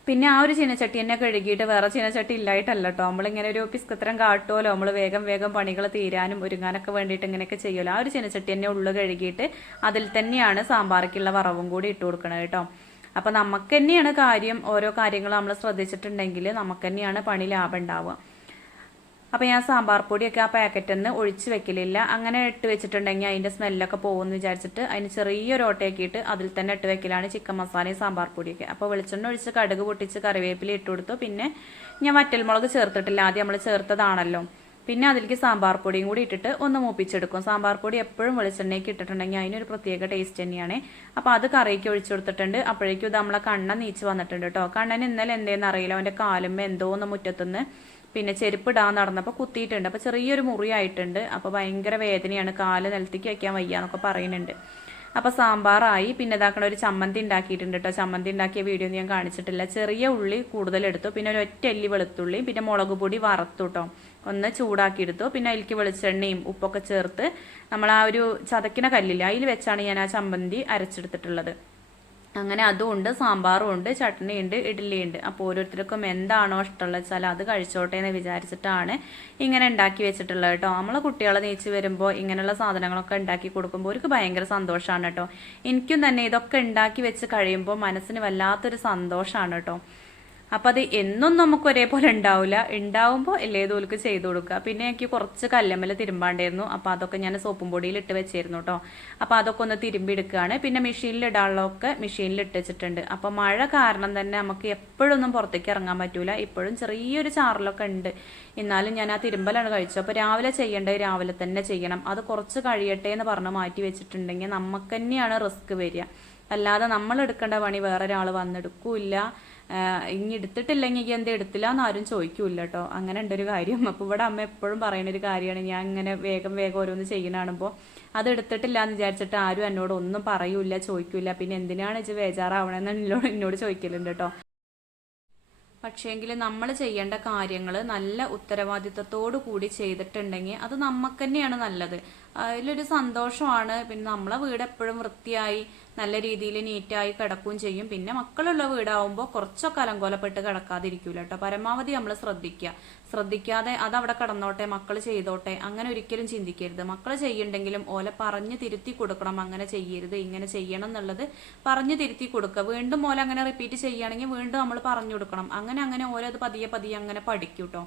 പിന്നെ ആ ഒരു ചീനച്ചട്ടി തന്നെ കഴുകിയിട്ട് വേറെ ചീനച്ചട്ടി ഇല്ലായിട്ടല്ല കേട്ടോ നമ്മളിങ്ങനെ ഒരു പിസ്കത്തരം കാട്ടുമല്ലോ നമ്മൾ വേഗം വേഗം പണികൾ തീരാനും ഒരുങ്ങാനൊക്കെ വേണ്ടിയിട്ട് ഇങ്ങനെയൊക്കെ ചെയ്യുമല്ലോ ആ ഒരു ചീനച്ചട്ടി തന്നെ ഉള്ളു കഴുകിയിട്ട് അതിൽ തന്നെയാണ് സാമ്പാറയ്ക്കുള്ള വറവും കൂടി ഇട്ട് കൊടുക്കണത് കേട്ടോ അപ്പം നമുക്ക് തന്നെയാണ് കാര്യം ഓരോ കാര്യങ്ങൾ നമ്മൾ ശ്രദ്ധിച്ചിട്ടുണ്ടെങ്കിൽ നമുക്ക് തന്നെയാണ് പണി ലാഭം ഉണ്ടാവുക. അപ്പോൾ ഞാൻ സാമ്പാർ പൊടിയൊക്കെ ആ പാക്കറ്റിൽ നിന്ന് ഒഴിച്ച് വെക്കലില്ല. അങ്ങനെ ഇട്ട് വെച്ചിട്ടുണ്ടെങ്കിൽ അതിന്റെ സ്മെല്ലൊക്കെ പോകുമെന്ന് വിചാരിച്ചിട്ട് അതിന് ചെറിയൊരു ഓട്ടയാക്കിയിട്ട് അതിൽ തന്നെ ഇട്ട് വെക്കലാണ് ചിക്കൻ മസാലയും സാമ്പാർ പൊടിയൊക്കെ. അപ്പോൾ വെളിച്ചെണ്ണ ഒഴിച്ച് കടുക് പൊട്ടിച്ച് കറിവേപ്പില ഇട്ട് കൊടുത്തു. പിന്നെ ഞാൻ വറ്റൽമുളക് ചേർത്തിട്ടില്ല. ആദ്യം നമ്മൾ ചേർത്തതാണല്ലോ. പിന്നെ അതിലേക്ക് സാമ്പാർ പൊടിയും കൂടി ഇട്ടിട്ട് ഒന്ന് മൂപ്പിച്ചെടുക്കും. സാമ്പാർ പൊടി എപ്പോഴും വെളിച്ചെണ്ണയ്ക്ക് ഇട്ടിട്ടുണ്ടെങ്കിൽ അതിനൊരു പ്രത്യേക ടേസ്റ്റ് തന്നെയാണ്. അപ്പോൾ അത് കറിക്ക് ഒഴിച്ചു കൊടുത്തിട്ടുണ്ട്. അപ്പോഴേക്കും ഇത് നമ്മളെ കണ്ണ നീച്ച് വന്നിട്ടുണ്ട് കേട്ടോ. കണ്ണൻ ഇന്നലെ എന്തേന്ന് അറിയില്ല. അവന്റെ കാലുമ്മ എന്തോ ഒന്ന് മുറ്റത്തുനിന്ന് പിന്നെ ചെരുപ്പ് ഇടാൻ നടന്നപ്പോൾ കുത്തിയിട്ടുണ്ട്. അപ്പോൾ ചെറിയൊരു മുറിയായിട്ടുണ്ട്. അപ്പോൾ ഭയങ്കര വേദനയാണ്. കാൽ നിലത്തേക്ക് വയ്ക്കാൻ വയ്യ എന്നൊക്കെ പറയുന്നുണ്ട്. അപ്പോൾ സാമ്പാറായി. പിന്നെ ഇതാക്കണ ഒരു ചമ്മന്തി ഉണ്ടാക്കിയിട്ടുണ്ട് കേട്ടോ. ചമ്മന്തി ഉണ്ടാക്കിയ വീഡിയോ ഞാൻ കാണിച്ചിട്ടില്ല. ചെറിയ ഉള്ളി കൂടുതൽ എടുത്തു. പിന്നെ ഒരു ഒറ്റ അല്ലി വെളുത്തുള്ളി പിന്നെ മുളക് പൊടി വറുത്തു കേട്ടോ. ഒന്ന് ചൂടാക്കിയെടുത്തു പിന്നെ അതിലേക്ക് വെളിച്ചെണ്ണയും ഉപ്പൊക്കെ ചേർത്ത് നമ്മൾ ആ ഒരു ചതക്കിന കല്ലില്ല അതിൽ വെച്ചാണ് ഞാൻ ആ ചമ്മന്തി അരച്ചെടുത്തിട്ടുള്ളത്. അങ്ങനെ അതും ഉണ്ട് സാമ്പാറും ഉണ്ട് ചട്നി ഉണ്ട് ഇഡ്ഡലി ഉണ്ട്. അപ്പോൾ ഓരോരുത്തർക്കും എന്താണോ ഇഷ്ടമുള്ളത് വെച്ചാൽ അത് കഴിച്ചോട്ടെ എന്ന് വിചാരിച്ചിട്ടാണ് ഇങ്ങനെ ഉണ്ടാക്കി വെച്ചിട്ടുള്ളത് കേട്ടോ. നമ്മളെ കുട്ടികളെ നീച്ച് വരുമ്പോൾ ഇങ്ങനെയുള്ള സാധനങ്ങളൊക്കെ ഉണ്ടാക്കി കൊടുക്കുമ്പോൾ അവർക്ക് ഭയങ്കര സന്തോഷമാണ് കേട്ടോ. എനിക്കും തന്നെ ഇതൊക്കെ ഉണ്ടാക്കി വെച്ച് കഴിയുമ്പോൾ മനസ്സിന് വല്ലാത്തൊരു സന്തോഷമാണ് കേട്ടോ. അപ്പോൾ അത് എന്നും നമുക്ക് ഒരേപോലെ ഉണ്ടാവില്ല ഉണ്ടാവുമ്പോൾ എല്ലേതോൽക്ക് ചെയ്തു കൊടുക്കുക പിന്നെ എനിക്ക് കുറച്ച് കല്ലമ്മൽ തിരുമ്പാണ്ടായിരുന്നു. അപ്പോൾ അതൊക്കെ ഞാൻ സോപ്പും പൊടിയിൽ ഇട്ട് വെച്ചിരുന്നു കേട്ടോ അപ്പോൾ അതൊക്കെ ഒന്ന് തിരുമ്പി എടുക്കുകയാണ് പിന്നെ മെഷീനിൽ ഇടാനുള്ളതൊക്കെ മെഷീനിൽ ഇട്ട് വെച്ചിട്ടുണ്ട് അപ്പോൾ മഴ കാരണം തന്നെ നമുക്ക് എപ്പോഴൊന്നും പുറത്തേക്ക് ഇറങ്ങാൻ പറ്റൂല. ഇപ്പോഴും ചെറിയൊരു ചാറിലൊക്കെ ഉണ്ട്. എന്നാലും ഞാൻ ആ തിരുമ്പലാണ് കഴിച്ചു അപ്പോൾ രാവിലെ ചെയ്യേണ്ടത് രാവിലെ തന്നെ ചെയ്യണം. അത് കുറച്ച് കഴിയട്ടെ എന്ന് പറഞ്ഞ് മാറ്റി വെച്ചിട്ടുണ്ടെങ്കിൽ നമുക്ക് തന്നെയാണ് റിസ്ക് വരിക. അല്ലാതെ നമ്മൾ എടുക്കേണ്ട പണി വേറൊരാൾ വന്നെടുക്കൂല്ല. ഇനി എടുത്തിട്ടില്ലെങ്കിൽ എന്ത് എടുത്തില്ല എന്ന് ആരും ചോദിക്കൂല കേട്ടോ അങ്ങനെ ഉണ്ടൊരു കാര്യം. അപ്പോൾ ഇവിടെ അമ്മ എപ്പോഴും പറയുന്ന ഒരു കാര്യമാണ്. ഞാൻ ഇങ്ങനെ വേഗം വേഗം ഓരോന്ന് ചെയ്യണാണുമ്പോൾ അത് എടുത്തിട്ടില്ല എന്ന് വിചാരിച്ചിട്ട് ആരും എന്നോട് ഒന്നും പറയൂല ചോദിക്കൂല പിന്നെ എന്തിനാണ് ഇത് ബേജാറാവണമെന്ന് എന്നോട് എന്നോട് ചോദിക്കലുണ്ട് കേട്ടോ പക്ഷേങ്കിൽ നമ്മൾ ചെയ്യേണ്ട കാര്യങ്ങൾ നല്ല ഉത്തരവാദിത്തത്തോടു കൂടി ചെയ്തിട്ടുണ്ടെങ്കിൽ അത് നമുക്ക് തന്നെയാണ് നല്ലത്. അതിലൊരു സന്തോഷമാണ്. പിന്നെ നമ്മളെ വീട് എപ്പോഴും വൃത്തിയായി നല്ല രീതിയിൽ നീറ്റായി കിടക്കുകയും ചെയ്യും. പിന്നെ മക്കളുള്ള വീടാവുമ്പോൾ കുറച്ചൊക്കെ അലങ്കോലപ്പെട്ട് കിടക്കാതിരിക്കൂല കേട്ടോ. പരമാവധി നമ്മൾ ശ്രദ്ധിക്കുക. ശ്രദ്ധിക്കാതെ അത് അവിടെ കിടന്നോട്ടെ മക്കൾ ചെയ്തോട്ടെ അങ്ങനെ ഒരിക്കലും ചിന്തിക്കരുത്. മക്കൾ ചെയ്യണ്ടെങ്കിലും ഓലെ പറഞ്ഞു തിരുത്തി കൊടുക്കണം അങ്ങനെ ചെയ്യരുത് ഇങ്ങനെ ചെയ്യണം എന്നുള്ളത് പറഞ്ഞു തിരുത്തി കൊടുക്കുക. വീണ്ടും ഓല അങ്ങനെ റിപ്പീറ്റ് ചെയ്യുകയാണെങ്കിൽ വീണ്ടും നമ്മൾ പറഞ്ഞു കൊടുക്കണം. അങ്ങനെ അങ്ങനെ ഓരോ അത് പതിയെ പതിയെ അങ്ങനെ പഠിക്കും കേട്ടോ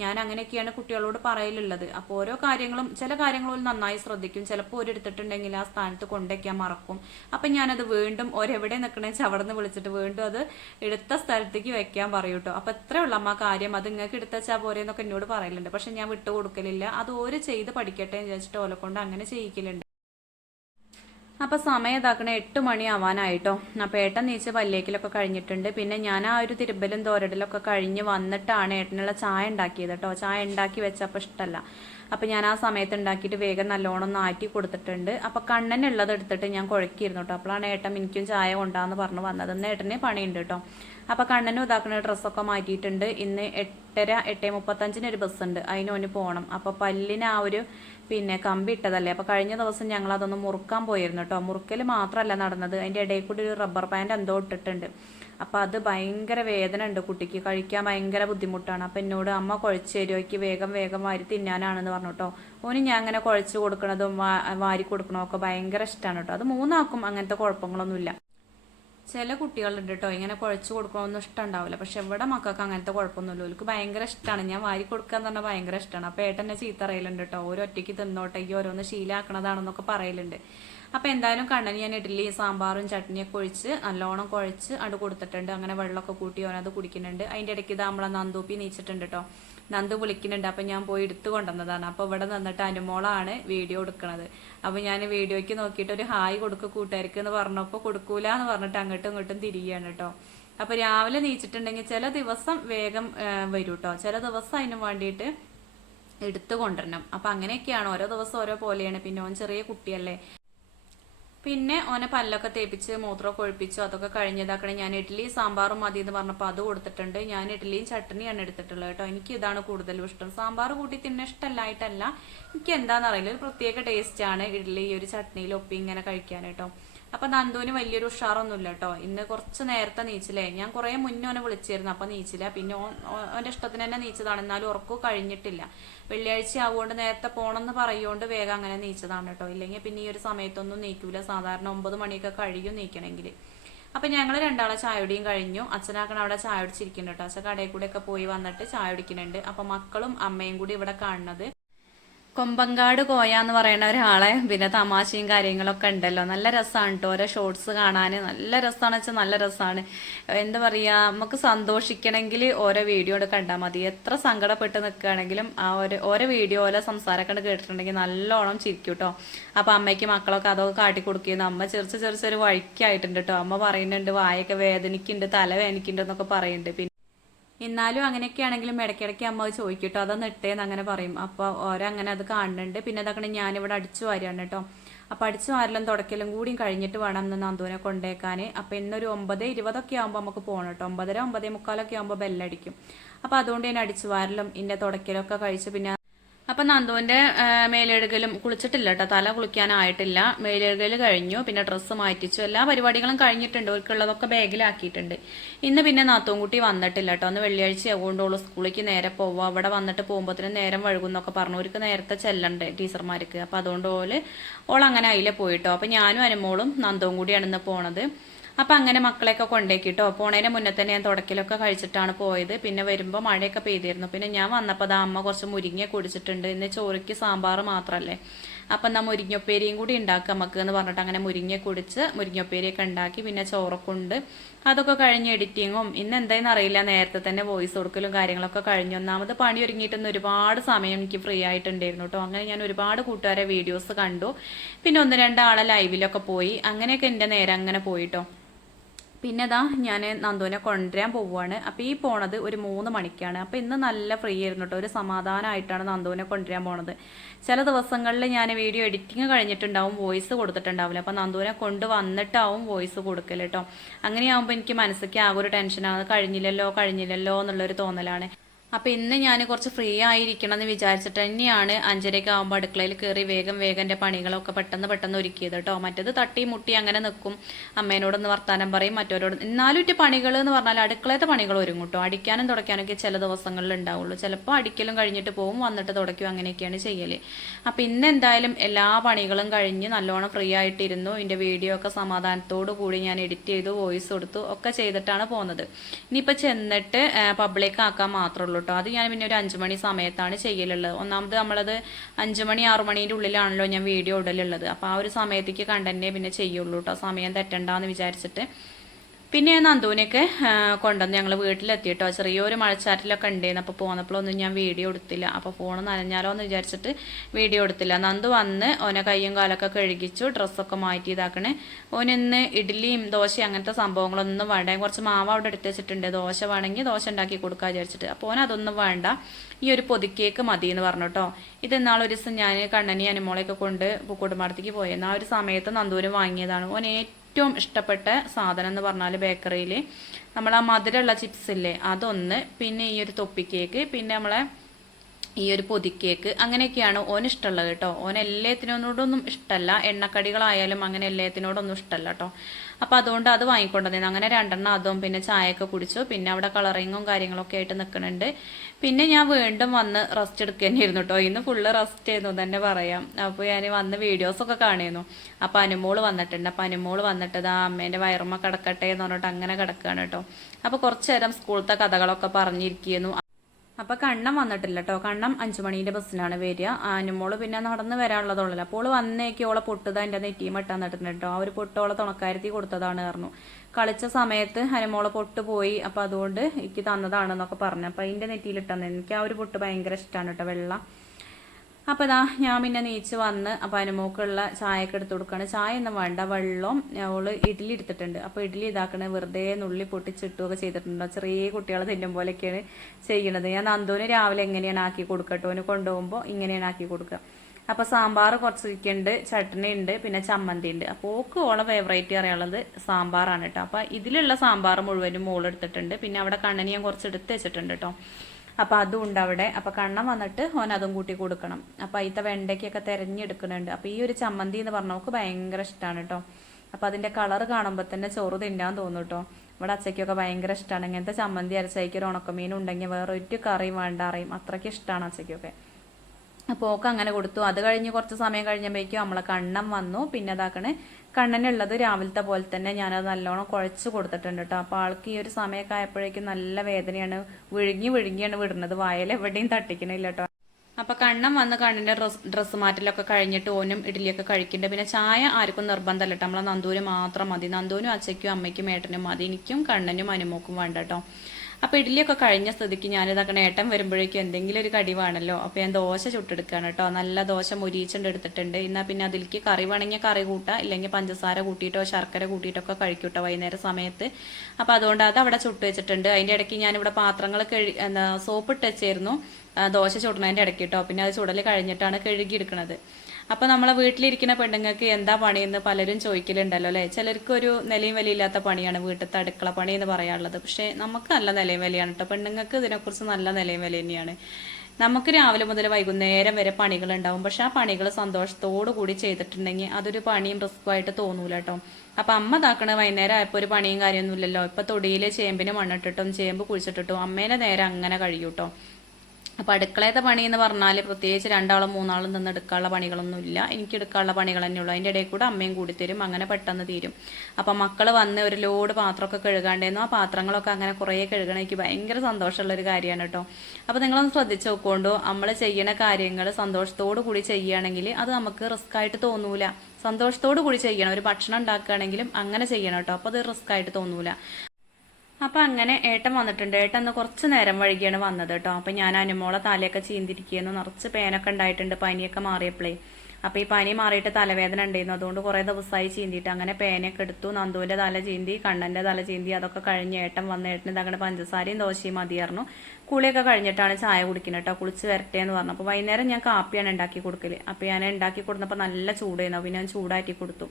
ഞാൻ അങ്ങനെയൊക്കെയാണ് കുട്ടികളോട് പറയലുള്ളത്. അപ്പോൾ ഓരോ കാര്യങ്ങളും ചില കാര്യങ്ങളും നന്നായി ശ്രദ്ധിക്കും. ചിലപ്പോൾ ഒരെടുത്തിട്ടുണ്ടെങ്കിൽ ആ സ്ഥാനത്ത് കൊണ്ടുവയ്ക്കാൻ മറക്കും. അപ്പം ഞാനത് വീണ്ടും ഒരെവിടെ നിൽക്കണേ അവിടെ നിന്ന് വിളിച്ചിട്ട് വീണ്ടും അത് എടുത്ത സ്ഥലത്തേക്ക് വെക്കാൻ പറയൂട്ടോ അപ്പം എത്ര അമ്മ കാര്യം. അത് നിങ്ങൾക്ക് എടുത്തച്ചാൽ പോരെ എന്നൊക്കെ എന്നോട് പറയലുണ്ട്. പക്ഷെ ഞാൻ വിട്ടു കൊടുക്കലില്ല. അത് ഓര് ചെയ്ത് പഠിക്കട്ടെ എന്ന് വിചാരിച്ചിട്ട് ഓല കൊണ്ട് അങ്ങനെ ചെയ്യിക്കലുണ്ട്. അപ്പോൾ സമയം ഇതാക്കണ എട്ട് മണി ആവാനായിട്ടോ. അപ്പോൾ ഏട്ടൻ നീച്ച് പല്ലേക്കിലൊക്കെ കഴിഞ്ഞിട്ടുണ്ട്. പിന്നെ ഞാൻ ആ ഒരു തിരുമ്പലും തോരടലൊക്കെ കഴിഞ്ഞ് വന്നിട്ടാണ് ഏട്ടനുള്ള ചായ ഉണ്ടാക്കിയത് കേട്ടോ. ചായ ഉണ്ടാക്കി വെച്ചപ്പോൾ ഇഷ്ടമല്ല അപ്പോൾ ഞാൻ ആ സമയത്ത് ഉണ്ടാക്കിയിട്ട് വേഗം നല്ലോണം ഒന്ന് ആറ്റി കൊടുത്തിട്ടുണ്ട്. അപ്പോൾ കണ്ണനുള്ളത് എടുത്തിട്ട് ഞാൻ കുഴക്കിയിരുന്നു കേട്ടോ. അപ്പോഴാണ് ഏട്ടൻ എനിക്കും ചായ കൊണ്ടാന്ന് പറഞ്ഞു വന്നത്. ഏട്ടന് പണിയുണ്ട് കേട്ടോ. അപ്പോൾ കണ്ണനും ഇതാക്കുന്ന ഡ്രസ്സൊക്കെ മാറ്റിയിട്ടുണ്ട്. ഇന്ന് എട്ടര എട്ടേ മുപ്പത്തഞ്ചിന് ഒരു ബസ് ഉണ്ട്. അതിനോന് പോകണം അപ്പോൾ പല്ലിന് ആ ഒരു പിന്നെ കമ്പി ഇട്ടതല്ലേ? അപ്പോൾ കഴിഞ്ഞ ദിവസം ഞങ്ങൾ അതൊന്ന് മുറുക്കാൻ പോയിരുന്നു കേട്ടോ മുറുക്കൽ മാത്രമല്ല നടന്നത്. അതിന്റെ ഇടയിൽ കൂടി ഒരു റബ്ബർ പാന്റ് എന്തോ ഇട്ടിട്ടുണ്ട്. അപ്പോൾ അത് ഭയങ്കര വേദന ഉണ്ട് കുട്ടിക്ക്. കഴിക്കാൻ ഭയങ്കര ബുദ്ധിമുട്ടാണ്. അപ്പോൾ എന്നോട് അമ്മ കുഴച്ച് തരുമോയ്ക്ക് വേഗം വേഗം വാരി തിന്നാനാണെന്ന് പറഞ്ഞു കേട്ടോ ഓന് ഞാൻ അങ്ങനെ കുഴച്ച് കൊടുക്കണതും വാരി കൊടുക്കണതും ഒക്കെ ഭയങ്കര ഇഷ്ടമാണ് കേട്ടോ അത് മൂന്നാക്കും അങ്ങനത്തെ കുഴപ്പങ്ങളൊന്നുമില്ല. ചില കുട്ടികളുണ്ട് കേട്ടോ ഇങ്ങനെ കുഴച്ച് കൊടുക്കണമെന്നും ഇഷ്ടമുണ്ടാവില്ല. പക്ഷെ എവിടെ മക്കൾക്ക് അങ്ങനത്തെ കുഴപ്പമൊന്നുമില്ല. ഓർക്ക് ഭയങ്കര ഇഷ്ടമാണ് ഞാൻ വാരി കൊടുക്കുക എന്ന് പറഞ്ഞാൽ ഭയങ്കര ഇഷ്ടമാണ് അപ്പോൾ ഏട്ടനെ ചീത്ത അറിയലുണ്ട് കേട്ടോ ഓരോ ഒറ്റയ്ക്ക് തിന്നോട്ടെ ഈ ഓരോന്ന് ശീലാക്കണതാണെന്നൊക്കെ പറയലുണ്ട്. അപ്പോൾ എന്തായാലും കണ്ണന് ഞാൻ ഇഡ്ഡലി സാമ്പാറും ചട്നിയൊക്കെ ഒഴിച്ച് നല്ലോണം കുഴച്ച് അത് കൊടുത്തിട്ടുണ്ട്. അങ്ങനെ വെള്ളമൊക്കെ കൂട്ടി ഓനത് കുടിക്കുന്നുണ്ട്. അതിന്റെ ഇടയ്ക്ക് ഇത് നമ്മളെ നന്തൂപ്പി നീച്ചിട്ടുണ്ട് കേട്ടോ നന്ദു വിളിക്കുന്നുണ്ട്. അപ്പം ഞാൻ പോയി എടുത്തു കൊണ്ടുവന്നതാണ്. അപ്പോൾ ഇവിടെ നിന്നിട്ട് അനുമോളാണ് വീഡിയോ എടുക്കുന്നത് അപ്പോൾ ഞാൻ വീഡിയോയ്ക്ക് നോക്കിയിട്ട് ഒരു ഹായ് കൊടുക്കുക കൂട്ടുകാർക്ക് എന്ന് പറഞ്ഞപ്പോൾ കൊടുക്കൂല എന്ന് പറഞ്ഞിട്ട് അങ്ങോട്ടും ഇങ്ങോട്ടും തിരികെയാണ് കേട്ടോ അപ്പോൾ രാവിലെ നീച്ചിട്ടുണ്ടെങ്കിൽ ചില ദിവസം വേഗം വരും കേട്ടോ ചില ദിവസം അതിന് വേണ്ടിയിട്ട് എടുത്തു കൊണ്ടുവരണം. അപ്പം അങ്ങനെയൊക്കെയാണ്. ഓരോ ദിവസം ഓരോ പോലെയാണ്. പിന്നെ ഓൻ ചെറിയ കുട്ടിയല്ലേ. പിന്നെ ഓനെ പല്ലൊക്കെ തേപ്പിച്ച് മൂത്രമൊക്കെ ഒഴിപ്പിച്ചു അതൊക്കെ കഴിഞ്ഞതാക്കണേ ഞാൻ ഇഡ്ഡലി സാമ്പാറും മതി എന്ന് പറഞ്ഞപ്പോൾ അത് കൊടുത്തിട്ടുണ്ട്. ഞാൻ ഇഡ്ഡലിയും ചട്ടണിയാണ് എടുത്തിട്ടുള്ളത് കേട്ടോ. എനിക്ക് ഇതാണ് കൂടുതലും ഇഷ്ടം. സാമ്പാർ കൂട്ടി തിന്നെ ഇഷ്ടമല്ലായിട്ടല്ല എനിക്ക് എന്താണെന്ന് അറിയില്ല. ഒരു പ്രത്യേക ടേസ്റ്റാണ് ഇഡ്ഡലി ഈ ഒരു ചട്നിയിൽ ഒപ്പി ഇങ്ങനെ കഴിക്കാൻ കേട്ടോ. അപ്പൊ നന്ദുവിന് വലിയൊരു ഉഷാറൊന്നുമില്ല കേട്ടോ. ഇന്ന് കുറച്ച് നേരത്തെ നീച്ചില്ലേ? ഞാൻ കുറെ മുന്നേ ഓനെ വിളിച്ചിരുന്നു. അപ്പൊ നീച്ചില്ല. പിന്നെ ഓന്റെ ഇഷ്ടത്തിന് തന്നെ നീച്ചതാണ്. എന്നാലും ഉറക്കു കഴിഞ്ഞിട്ടില്ല. വെള്ളിയാഴ്ച ആവുകൊണ്ട് നേരത്തെ പോണെന്ന് പറയുകൊണ്ട് വേഗം അങ്ങനെ നീച്ചതാണ് കേട്ടോ. ഇല്ലെങ്കിൽ പിന്നെ ഈ ഒരു സമയത്തൊന്നും നീക്കൂല സാധാരണ ഒമ്പത് മണിയൊക്കെ കഴിയും നീക്കണമെങ്കിൽ അപ്പൊ ഞങ്ങൾ രണ്ടാളെ ചായയുടെയും കഴിഞ്ഞു. അച്ഛനാക്കണ അവിടെ ചായ കുടിച്ചിരിക്കുന്നുണ്ട് കേട്ടോ. അച്ഛൻ കടയിൽ കൂടെ ഒക്കെ പോയി വന്നിട്ട് ചായ കുടിക്കുന്നുണ്ട്. അപ്പൊ മക്കളും അമ്മയും കൂടി ഇവിടെ കാണുന്നത് കൊമ്പങ്കാട് കോയ എന്ന് പറയുന്ന ഒരാളെ പിന്നെ തമാശയും കാര്യങ്ങളൊക്കെ ഉണ്ടല്ലോ. നല്ല രസമാണ് കേട്ടോ ഓരോ ഷോർട്സ് കാണാൻ നല്ല രസമാണെന്ന് വെച്ചാൽ നല്ല രസമാണ് എന്താ പറയുക നമുക്ക് സന്തോഷിക്കണമെങ്കിൽ ഓരോ വീഡിയോ കണ്ടാൽ മതി. എത്ര സങ്കടപ്പെട്ട് നിൽക്കുകയാണെങ്കിലും ആ ഒരു ഓരോ വീഡിയോ ഓരോ സംസാരമൊക്കെ കേട്ടിട്ടുണ്ടെങ്കിൽ നല്ലോണം ചിരിക്കും കേട്ടോ അപ്പം അമ്മയ്ക്ക് മക്കളൊക്കെ അതൊക്കെ കാട്ടി കൊടുക്കുന്നു അമ്മ ചെറിച്ച് ചെറിച്ചൊരു വഴിക്കായിട്ടുണ്ട് കേട്ടോ അമ്മ പറയുന്നുണ്ട് വായൊക്കെ വേദനിക്കുന്നുണ്ട് തല എന്നൊക്കെ പറയുന്നുണ്ട്. എന്നാലും അങ്ങനെയൊക്കെയാണെങ്കിലും ഇടയ്ക്കിടയ്ക്ക് അമ്മ ചോദിക്കട്ടോ. അതൊന്ന് ഇട്ടേന്ന് അങ്ങനെ പറയും. അപ്പോൾ ഓരങ്ങനെ അത് കാണുന്നുണ്ട്. പിന്നെ അതൊക്കെ ഞാനിവിടെ അടിച്ചു വാരിയാണ് കേട്ടോ. അപ്പോൾ അടിച്ചു വാരലും തുടക്കലും കൂടിയും കഴിഞ്ഞിട്ട് വേണം എന്ന് നന്ദുവിനെ കൊണ്ടേക്കാൻ അപ്പോൾ ഇന്നൊരു ഒമ്പത് ഇരുപതൊക്കെ ആകുമ്പോൾ നമുക്ക് പോകണം കേട്ടോ. ഒമ്പതര ഒമ്പതേ മുക്കാലൊക്കെ ആകുമ്പോൾ ബെല്ലടിക്കും. അപ്പോൾ അതുകൊണ്ട് ഞാൻ അടിച്ചു വാരലും ഇന്റെ തുടക്കലൊക്കെ കഴിച്ച് പിന്നെ അപ്പൊ നന്ദുവിന്റെ മേലെഴുകലും കുളിച്ചിട്ടില്ല കേട്ടോ തല കുളിക്കാനായിട്ടില്ല. മേലെഴുകൽ കഴിഞ്ഞു. പിന്നെ ഡ്രസ്സ് മാറ്റിച്ചു. എല്ലാ പരിപാടികളും കഴിഞ്ഞിട്ടുണ്ട്. അവർക്കുള്ളതൊക്കെ ബാഗിലാക്കിയിട്ടുണ്ട്. ഇന്ന് പിന്നെ നാത്തൂൻകുട്ടി വന്നിട്ടില്ല കേട്ടോ അന്ന് വെള്ളിയാഴ്ച ആവുകൊണ്ടോളൂ സ്കൂളിലേക്ക് നേരെ പോവുക. അവിടെ വന്നിട്ട് പോകുമ്പോഴത്തേനും നേരം വഴുകുന്നൊക്കെ പറഞ്ഞു. അവർക്ക് നേരത്തെ ചെല്ലണ്ടേ ടീച്ചർമാർക്ക്. അപ്പൊ അതുകൊണ്ട് ഓൾ ഓൾ അങ്ങനെ അതിലെ പോയിട്ടോ അപ്പൊ ഞാനും അനുമോളും നന്ദവും കൂടിയാണ് ഇന്ന് പോണത്. അപ്പം അങ്ങനെ മക്കളെയൊക്കെ കൊണ്ടേക്കിട്ടോ പോണേനെ മുന്നേ തന്നെ ഞാൻ തുടക്കിലൊക്കെ കഴിച്ചിട്ടാണ് പോയത്. പിന്നെ വരുമ്പോൾ മഴയൊക്കെ പെയ്തിരുന്നു. പിന്നെ ഞാൻ വന്നപ്പോൾ അത് അമ്മ കുറച്ച് മുരിങ്ങ കുടിച്ചിട്ടുണ്ട്. ഇന്ന് ചോറിക്ക് സാമ്പാർ മാത്രമല്ലേ അപ്പം എന്നാൽ മുരിങ്ങപ്പേരിയും കൂടി ഉണ്ടാക്കുക നമുക്ക് എന്ന് പറഞ്ഞിട്ട് അങ്ങനെ മുരിങ്ങ കുടിച്ച് മുരിങ്ങപ്പേരിയൊക്കെ ഉണ്ടാക്കി. പിന്നെ ചോറൊക്കെ ഉണ്ട്. അതൊക്കെ കഴിഞ്ഞ് എഡിറ്റിങ്ങും ഇന്ന് എന്തായെന്ന് അറിയില്ല. നേരത്തെ തന്നെ വോയിസ് കൊടുക്കലും കാര്യങ്ങളൊക്കെ കഴിഞ്ഞു. ഒന്നാമത് പണി ഒരുങ്ങിയിട്ടൊന്ന് ഒരുപാട് സമയം എനിക്ക് ഫ്രീ ആയിട്ടുണ്ടായിരുന്നു കേട്ടോ അങ്ങനെ ഞാൻ ഒരുപാട് കൂട്ടുകാരെ വീഡിയോസ് കണ്ടു. പിന്നെ ഒന്ന് രണ്ടാളെ ലൈവിലൊക്കെ പോയി. അങ്ങനെയൊക്കെ എന്റെ നേരെ അങ്ങനെ പോയിട്ടോ പിന്നെ ഇതാ ഞാൻ നന്ദുവിനെ കൊണ്ടുവരാൻ പോവുകയാണ് അപ്പോൾ ഈ പോണത് ഒരു മൂന്ന് മണിക്കാണ്. അപ്പോൾ ഇന്ന് നല്ല ഫ്രീ ആയിരുന്നു കേട്ടോ ഒരു സമാധാനമായിട്ടാണ് നന്ദുവിനെ കൊണ്ടുവരാൻ പോണത്. ചില ദിവസങ്ങളിൽ ഞാൻ വീഡിയോ എഡിറ്റിംഗ് കഴിഞ്ഞിട്ടുണ്ടാവും വോയിസ് കൊടുത്തിട്ടുണ്ടാവില്ല. അപ്പോൾ നന്ദുവിനെ കൊണ്ടുവന്നിട്ടാവും വോയിസ് കൊടുക്കൽ കേട്ടോ അങ്ങനെയാവുമ്പോൾ എനിക്ക് മനസ്സിലേക്ക് ആകെ ഒരു ടെൻഷനാണ് കഴിഞ്ഞില്ലല്ലോ കഴിഞ്ഞില്ലല്ലോ എന്നുള്ളൊരു തോന്നലാണ്. അപ്പം ഇന്ന് ഞാൻ കുറച്ച് ഫ്രീ ആയിരിക്കണം എന്ന് വിചാരിച്ചിട്ട് തന്നെയാണ് അഞ്ചരയ്ക്ക് ആകുമ്പോൾ അടുക്കളയിൽ കയറി വേഗം വേഗം എന്റെ പണികളൊക്കെ പെട്ടെന്ന് പെട്ടെന്ന് ഒരുക്കിയത് കേട്ടോ. മറ്റേത് തട്ടി മുട്ടി അങ്ങനെ നിൽക്കും അമ്മേനോടൊന്ന് വർത്താനം പറയും മറ്റവരോട് എന്നാലും ഇറ്റ് പണികൾ എന്ന് പറഞ്ഞാൽ അടുക്കളത്തെ പണികൾ ഒരുങ്ങും കേട്ടോ. അടിക്കാനും തുടയ്ക്കാനൊക്കെ ചില ദിവസങ്ങളിൽ ഉണ്ടാവുള്ളൂ. ചിലപ്പോൾ അടിക്കലും കഴിഞ്ഞിട്ട് പോകും വന്നിട്ട് തുടയ്ക്കും അങ്ങനെയൊക്കെയാണ് ചെയ്യൽ അപ്പം ഇന്ന് എന്തായാലും എല്ലാ പണികളും കഴിഞ്ഞ് നല്ലോണം ഫ്രീ ആയിട്ടിരുന്നു. എന്റെ വീഡിയോ ഒക്കെ സമാധാനത്തോടു കൂടി ഞാൻ എഡിറ്റ് ചെയ്തു വോയിസ് കൊടുത്തു ഒക്കെ ചെയ്തിട്ടാണ് പോകുന്നത് ഇനിയിപ്പോൾ ചെന്നിട്ട് പബ്ലിക് ആക്കാൻ മാത്രമേ ഉള്ളൂ കേട്ടോ അത് ഞാൻ പിന്നെ ഒരു അഞ്ചു മണി സമയത്താണ് ചെയ്യലുള്ളത്. ഒന്നാമത് നമ്മളത് അഞ്ചു മണി ആറു മണീന്റെ ഉള്ളിലാണല്ലോ ഞാൻ വീഡിയോ ഇടലുള്ളത്. അപ്പോൾ ആ ഒരു സമയത്തേക്ക് കണ്ടന്നെ പിന്നെ ചെയ്യുള്ളൂ കേട്ടോ സമയം തെറ്റണ്ടെന്ന് വിചാരിച്ചിട്ട്. പിന്നെ നന്ദുവിനെയൊക്കെ കൊണ്ടുവന്ന് ഞങ്ങൾ വീട്ടിലെത്തിയിട്ടോ ചെറിയൊരു മഴച്ചാറ്റിലൊക്കെ ഉണ്ടായിരുന്നു അപ്പോൾ പോന്നപ്പോഴൊന്നും ഞാൻ വീഡിയോ എടുത്തില്ല. അപ്പോൾ ഫോൺ നനഞ്ഞാലോ എന്ന് വിചാരിച്ചിട്ട് വീഡിയോ എടുത്തില്ല. നന്ദു വന്ന് ഓനെ കയ്യും കാലൊക്കെ കഴുകിച്ചു ഡ്രസ്സൊക്കെ മാറ്റി ഇതാക്കണേ. ഓനിന്ന് ഇഡ്ഡലിയും ദോശയും അങ്ങനത്തെ സംഭവങ്ങളൊന്നും വേണ്ട. കുറച്ച് മാവ് അവിടെ എടുത്ത് വെച്ചിട്ടുണ്ട്. ദോശ വേണമെങ്കിൽ ദോശ ഉണ്ടാക്കി കൊടുക്കാൻ വിചാരിച്ചിട്ട്. അപ്പോൾ ഓൻ അതൊന്നും വേണ്ട. ഈ ഒരു പൊതിക്കേക്ക് മതി എന്ന് പറഞ്ഞു കേട്ടോ ഇത് ഇന്നാളൊരു ദിവസം ഞാൻ കണ്ണനി അനുമോളെയൊക്കെ കൊണ്ട് പൂക്കോട്ടുമാടത്തേക്ക് പോയെന്ന്. ആ ഒരു സമയത്ത് നന്ദൂര് വാങ്ങിയതാണ്. ഓൻ ഏറ്റവും ഇഷ്ടപ്പെട്ട സാധനം എന്ന് പറഞ്ഞാൽ ബേക്കറിയിൽ നമ്മൾ ആ മധുരമുള്ള ചിപ്സ് ഇല്ലേ അതൊന്ന് പിന്നെ ഈ ഒരു തൊപ്പി കേക്ക് പിന്നെ നമ്മളെ ഈ ഒരു പൊതിക്കേക്ക് അങ്ങനെയൊക്കെയാണ് ഓൻ ഇഷ്ടമുള്ളത് കേട്ടോ. ഓൻ എല്ലാത്തിനോടൊന്നും ഇഷ്ടമല്ല എണ്ണക്കടികളായാലും അങ്ങനെ എല്ലാത്തിനോടൊന്നും ഇഷ്ടമല്ല കേട്ടോ. അപ്പോൾ അതുകൊണ്ട് അത് വാങ്ങിക്കൊണ്ടുവന്നിരുന്നു. അങ്ങനെ രണ്ടെണ്ണം അതും പിന്നെ ചായയൊക്കെ കുടിച്ചു. പിന്നെ അവിടെ കളറിങ്ങും കാര്യങ്ങളൊക്കെ ആയിട്ട് നിൽക്കുന്നുണ്ട്. പിന്നെ ഞാൻ വീണ്ടും വന്ന് റെസ്റ്റ് എടുക്കുകയായിരുന്നു കേട്ടോ ഇന്ന് ഫുള്ള് റെസ്റ്റ് ചെയ്യുന്നു തന്നെ പറയാം. അപ്പോൾ ഞാൻ വന്ന് വീഡിയോസൊക്കെ കാണിയിരുന്നു അപ്പോൾ അനുമോൾ വന്നിട്ടുണ്ട്. അപ്പോൾ അനുമോൾ വന്നിട്ട് ഇതാ അമ്മേന്റെ വയറുമ്മ കിടക്കട്ടെ എന്ന് പറഞ്ഞിട്ട് അങ്ങനെ കിടക്കുകയാണ് കേട്ടോ അപ്പോൾ കുറച്ചു നേരം സ്കൂളത്തെ കഥകളൊക്കെ പറഞ്ഞിരിക്കുന്നു. അപ്പൊ കണ്ണം വന്നിട്ടില്ല കേട്ടോ കണ്ണം അഞ്ചു മണീന്റെ ബസ്സിനാണ് വരിക. അനുമോൾ പിന്നെ നടന്ന് വരാനുള്ളതുള്ളല്ലോ. അപ്പോൾ ഓൾ വന്നേക്ക് ഓളെ പൊട്ടുതാ എന്റെ നെറ്റിയും വെട്ടാൻ നട്ടിട്ടുണ്ട് കേട്ടോ ആ ഒരു പൊട്ടോളെ തുണക്കാരത്തി കൊടുത്തതാണ് പറഞ്ഞു. കളിച്ച സമയത്ത് ഹനുമോളെ പൊട്ട് പോയി. അപ്പോൾ അതുകൊണ്ട് എനിക്ക് തന്നതാണെന്നൊക്കെ പറഞ്ഞു. അപ്പൊ അതിന്റെ നെറ്റിയിലിട്ടെന്ന് എനിക്ക് ആ ഒരു പൊട്ട് ഭയങ്കര ഇഷ്ടമാണ് കേട്ടോ വെള്ളം. അപ്പോൾ ഇതാ ഞാൻ പിന്നെ നീച്ച് വന്ന് അപ്പോൾ അനുമോക്കുള്ള ചായയൊക്കെ എടുത്ത് കൊടുക്കുകയാണ് ചായ ഒന്നും വേണ്ട. വെള്ളം അവൾ ഇഡ്ഡലി എടുത്തിട്ടുണ്ട്. അപ്പോൾ ഇഡ്ഡലി ഇതാക്കണേ. വെറുതെ നുള്ളി പൊട്ടിച്ചിട്ടുമൊക്കെ ചെയ്തിട്ടുണ്ട്? ചെറിയ കുട്ടികളെ തിന്നും പോലെയൊക്കെയാണ് ചെയ്യണത്. ഞാൻ നന്ദുവിന് രാവിലെ എങ്ങനെയാണ് ആക്കി കൊടുക്കട്ടോ അവന് കൊണ്ടുപോകുമ്പോൾ ഇങ്ങനെയാണ് ആക്കി കൊടുക്കുക അപ്പോൾ സാമ്പാർ കുറച്ച് ഇരിക്കുന്നുണ്ട് ചട്നി ഉണ്ട് പിന്നെ ചമ്മന്തി ഉണ്ട്. അപ്പോൾ ഓക്ക് ഓളെ ഫേവറേറ്റ് അറിയാനുള്ളത് സാമ്പാറാണ് കേട്ടോ. അപ്പോൾ ഇതിലുള്ള സാമ്പാർ മുഴുവനും മോളെടുത്തിട്ടുണ്ട് പിന്നെ അവിടെ കണ്ണനി ഞാൻ കുറച്ച് എടുത്ത് വെച്ചിട്ടുണ്ട് കേട്ടോ. അപ്പോൾ അതും ഉണ്ട് അവിടെ. അപ്പോൾ കണ്ണൻ വന്നിട്ട് ഓൻ അതും കൂട്ടി കൊടുക്കണം. അപ്പോൾ അതിത്തെ വെണ്ടയ്ക്കൊക്കെ തിരഞ്ഞെടുക്കുന്നുണ്ട്. അപ്പോൾ ഈ ഒരു ചമ്മന്തി എന്ന് പറഞ്ഞാൽ നമുക്ക് ഭയങ്കര ഇഷ്ടമാണ് കേട്ടോ. അപ്പോൾ അതിന്റെ കളർ കാണുമ്പോൾ തന്നെ ചോറ് തിന്നാൻ തോന്നും കേട്ടോ. ഇവിടെ അച്ചയ്ക്കൊക്കെ ഭയങ്കര ഇഷ്ടമാണ് ഇങ്ങനത്തെ ചമ്മന്തി അരച്ചയ്ക്ക് ഒരു ഉണക്കമീൻ ഉണ്ടെങ്കിൽ വേറെ കറിയും വേണ്ട അറിയും അത്രയ്ക്ക് ഇഷ്ടമാണ് അച്ചയ്ക്കൊക്കെ. അപ്പോൾ ഒക്കെ അങ്ങനെ കൊടുത്തു. അത് കഴിഞ്ഞ് കുറച്ച് സമയം കഴിഞ്ഞപ്പോഴേക്കും നമ്മളെ കണ്ണം വന്നു. പിന്നെ അതാക്കണേ കണ്ണനുള്ളത് രാവിലത്തെ പോലെ തന്നെ ഞാനത് നല്ലോണം കുഴച്ച് കൊടുത്തിട്ടുണ്ട് കേട്ടോ അപ്പോൾ ആൾക്ക് ഈ ഒരു സമയമൊക്കെ ആയപ്പോഴേക്കും നല്ല വേദനയാണ്. വിഴുങ്ങി വിഴുങ്ങിയാണ് വിടുന്നത്. വായൽ എവിടെയും തട്ടിക്കണില്ല കേട്ടോ അപ്പൊ കണ്ണം വന്ന് കണ്ണിന്റെ ഡ്രസ് ഡ്രസ്സ് മാറ്റലൊക്കെ കഴിഞ്ഞിട്ട് ഓനും ഇഡ്ഡലിയൊക്കെ കഴിക്കുന്നുണ്ട് പിന്നെ ചായ ആർക്കും നിർബന്ധമല്ല കേട്ടോ നമ്മളെ നന്ദൂര് മാത്രം മതി. നന്ദൂനും അച്ഛയ്ക്കും അമ്മയ്ക്കും ഏട്ടനും മതി. എനിക്കും കണ്ണനും അനുമോക്കും വേണ്ട കേട്ടോ അപ്പോൾ ഇഡ്ഡലിയൊക്കെ കഴിഞ്ഞ സ്ഥിതിക്ക് ഞാനിതാക്കണ ഏട്ടൻ വരുമ്പോഴേക്കും എന്തെങ്കിലും ഒരു കടിവാണല്ലോ അപ്പോൾ ഞാൻ ദോശ ചുട്ടെടുക്കുകയാണ് കേട്ടോ. നല്ല ദോശ മുരിച്ചുണ്ട് എടുത്തിട്ടുണ്ട്. എന്നാൽ പിന്നെ അതിലേക്ക് കറി വേണമെങ്കിൽ കറി കൂട്ടാം. ഇല്ലെങ്കിൽ പഞ്ചസാര കൂട്ടിയിട്ടോ ശർക്കര കൂട്ടിയിട്ടൊക്കെ കഴിക്കൂട്ടോ വൈകുന്നേരം സമയത്ത്. അപ്പോൾ അതുകൊണ്ട് അത് അവിടെ ചുട്ട് വെച്ചിട്ടുണ്ട്. അതിന്റെ ഇടയ്ക്ക് ഞാനിവിടെ പാത്രങ്ങൾ കഴി എന്താ സോപ്പ് ഇട്ട് വെച്ചായിരുന്നു ദോശ ചുടുന്നതിന്റെ ഇടയ്ക്ക് കേട്ടോ. പിന്നെ അത് ചുടൽ കഴിഞ്ഞിട്ടാണ് കഴുകി എടുക്കുന്നത് അപ്പോൾ നമ്മളെ വീട്ടിലിരിക്കുന്ന പെണ്ണുങ്ങൾക്ക് എന്താ പണിയെന്ന് പലരും ചോദിക്കലുണ്ടല്ലോ അല്ലേ? ചിലർക്ക് ഒരു നിലയും വിലയില്ലാത്ത പണിയാണ് വീട്ടിലത്തെ അടുക്കള പണി എന്ന് പറയാനുള്ളത് പക്ഷേ നമുക്ക് നല്ല നിലയും വിലയാണ് കേട്ടോ പെണ്ണുങ്ങൾക്ക് ഇതിനെക്കുറിച്ച് നല്ല നിലയും വില തന്നെയാണ്. നമുക്ക് രാവിലെ മുതൽ വൈകുന്നേരം വരെ പണികൾ ഉണ്ടാവും. പക്ഷെ ആ പണികൾ സന്തോഷത്തോടു കൂടി ചെയ്തിട്ടുണ്ടെങ്കിൽ അതൊരു പണിയും റിസ്ക്കും ആയിട്ട് തോന്നൂല കേട്ടോ അപ്പൊ അമ്മ താക്കണ വൈകുന്നേരം ആയപ്പോൾ ഒരു പണിയും കാര്യമൊന്നുമില്ലല്ലോ ഇപ്പൊ തൊടിയിലെ ചേമ്പിന് മണ്ണിട്ടിട്ടും ചേമ്പ് കുഴിച്ചിട്ടിട്ടും അമ്മേനെ നേരെ അങ്ങനെ കഴിയൂട്ടോ. അപ്പോൾ അടുക്കളയത്തെ പണി എന്ന് പറഞ്ഞാൽ പ്രത്യേകിച്ച് രണ്ടാളും മൂന്നാളും നിന്ന് എടുക്കാനുള്ള പണികളൊന്നും ഇല്ല എനിക്ക് എടുക്കാനുള്ള പണികൾ തന്നെ ഉള്ളൂ അതിന്റെ ഇടയിൽ കൂടെ അമ്മയും കൂടി തരും. അങ്ങനെ പെട്ടെന്ന് തീരും. അപ്പം മക്കൾ വന്ന് ഒരു ലോഡ് പാത്രമൊക്കെ കഴുകാണ്ടായിരുന്നു ആ പാത്രങ്ങളൊക്കെ അങ്ങനെ കുറേ കഴുകണം. എനിക്ക് ഭയങ്കര സന്തോഷമുള്ള ഒരു കാര്യമാണ് കേട്ടോ. അപ്പോൾ നിങ്ങളൊന്ന് ശ്രദ്ധിച്ച് നോക്കുകൊണ്ടു നമ്മൾ ചെയ്യണ കാര്യങ്ങൾ സന്തോഷത്തോടു കൂടി ചെയ്യുകയാണെങ്കിൽ അത് നമുക്ക് റിസ്ക് ആയിട്ട് തോന്നൂല. സന്തോഷത്തോടു കൂടി ചെയ്യണം. ഒരു ഭക്ഷണം ഉണ്ടാക്കുകയാണെങ്കിലും അങ്ങനെ ചെയ്യണം കേട്ടോ. അപ്പോൾ അത് റിസ്ക് ആയിട്ട് തോന്നൂല. അപ്പൊ അങ്ങനെ ഏട്ടൻ വന്നിട്ടുണ്ട്. ഏട്ടൻ ഒന്ന് കുറച്ച് നേരം വൈകിയാണ് വന്നത് കേട്ടോ. അപ്പൊ ഞാൻ അനുമോളെ തലയൊക്കെ ചീന്തിരിക്കുന്നു നിറച്ച് പേനൊക്കെ ഉണ്ടായിട്ടുണ്ട് പനിയൊക്കെ മാറിയപ്പോഴേ അപ്പൊ ഈ പനി മാറിയിട്ട് തലവേദന ഉണ്ടായിരുന്നു. അതുകൊണ്ട് കുറെ ദിവസമായി ചീന്തിയിട്ട് അങ്ങനെ പേനയൊക്കെ എടുത്തു. നന്ദുവിന്റെ തല ചീന്തി കണ്ണന്റെ തല ചീന്തി അതൊക്കെ കഴിഞ്ഞ് ഏട്ടൻ വന്ന ഏട്ടൻ തങ്ങളുടെ പഞ്ചസാരയും ദോശയും മതിയായിരുന്നു. കുളിയൊക്കെ കഴിഞ്ഞിട്ടാണ് ചായ കുടിക്കുന്നത് കേട്ടോ. കുളിച്ച് വരട്ടെ എന്ന് പറഞ്ഞു. അപ്പോൾ വൈകുന്നേരം ഞാൻ കാപ്പിയാണ് ഉണ്ടാക്കി കൊടുക്കൽ. അപ്പൊ ഞാൻ ഉണ്ടാക്കി കൊടുത്തപ്പോൾ നല്ല ചൂടായിരുന്നു. അപ്പൊ ഞാൻ ചൂടാറ്റി കൊടുത്തു.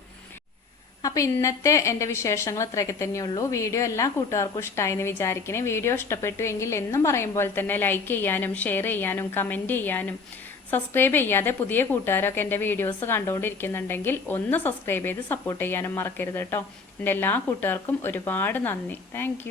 അപ്പൊ ഇന്നത്തെ എന്റെ വിശേഷങ്ങൾ ഇത്രയൊക്കെ തന്നെയുള്ളൂ വീഡിയോ എല്ലാ കൂട്ടുകാർക്കും ഇഷ്ടമായി എന്ന് വിചാരിക്കണേ. വീഡിയോ ഇഷ്ടപ്പെട്ടു എങ്കിൽ എന്നും പറയുമ്പോൾ തന്നെ ലൈക്ക് ചെയ്യാനും ഷെയർ ചെയ്യാനും കമന്റ് ചെയ്യാനും സബ്സ്ക്രൈബ് ചെയ്യാതെ പുതിയ കൂട്ടുകാരൊക്കെ എന്റെ വീഡിയോസ് കണ്ടുകൊണ്ടിരിക്കുന്നുണ്ടെങ്കിൽ ഒന്ന് സബ്സ്ക്രൈബ് ചെയ്ത് സപ്പോർട്ട് ചെയ്യാനും മറക്കരുത് കേട്ടോ. എന്റെ എല്ലാ കൂട്ടുകാർക്കും ഒരുപാട് നന്ദി. താങ്ക്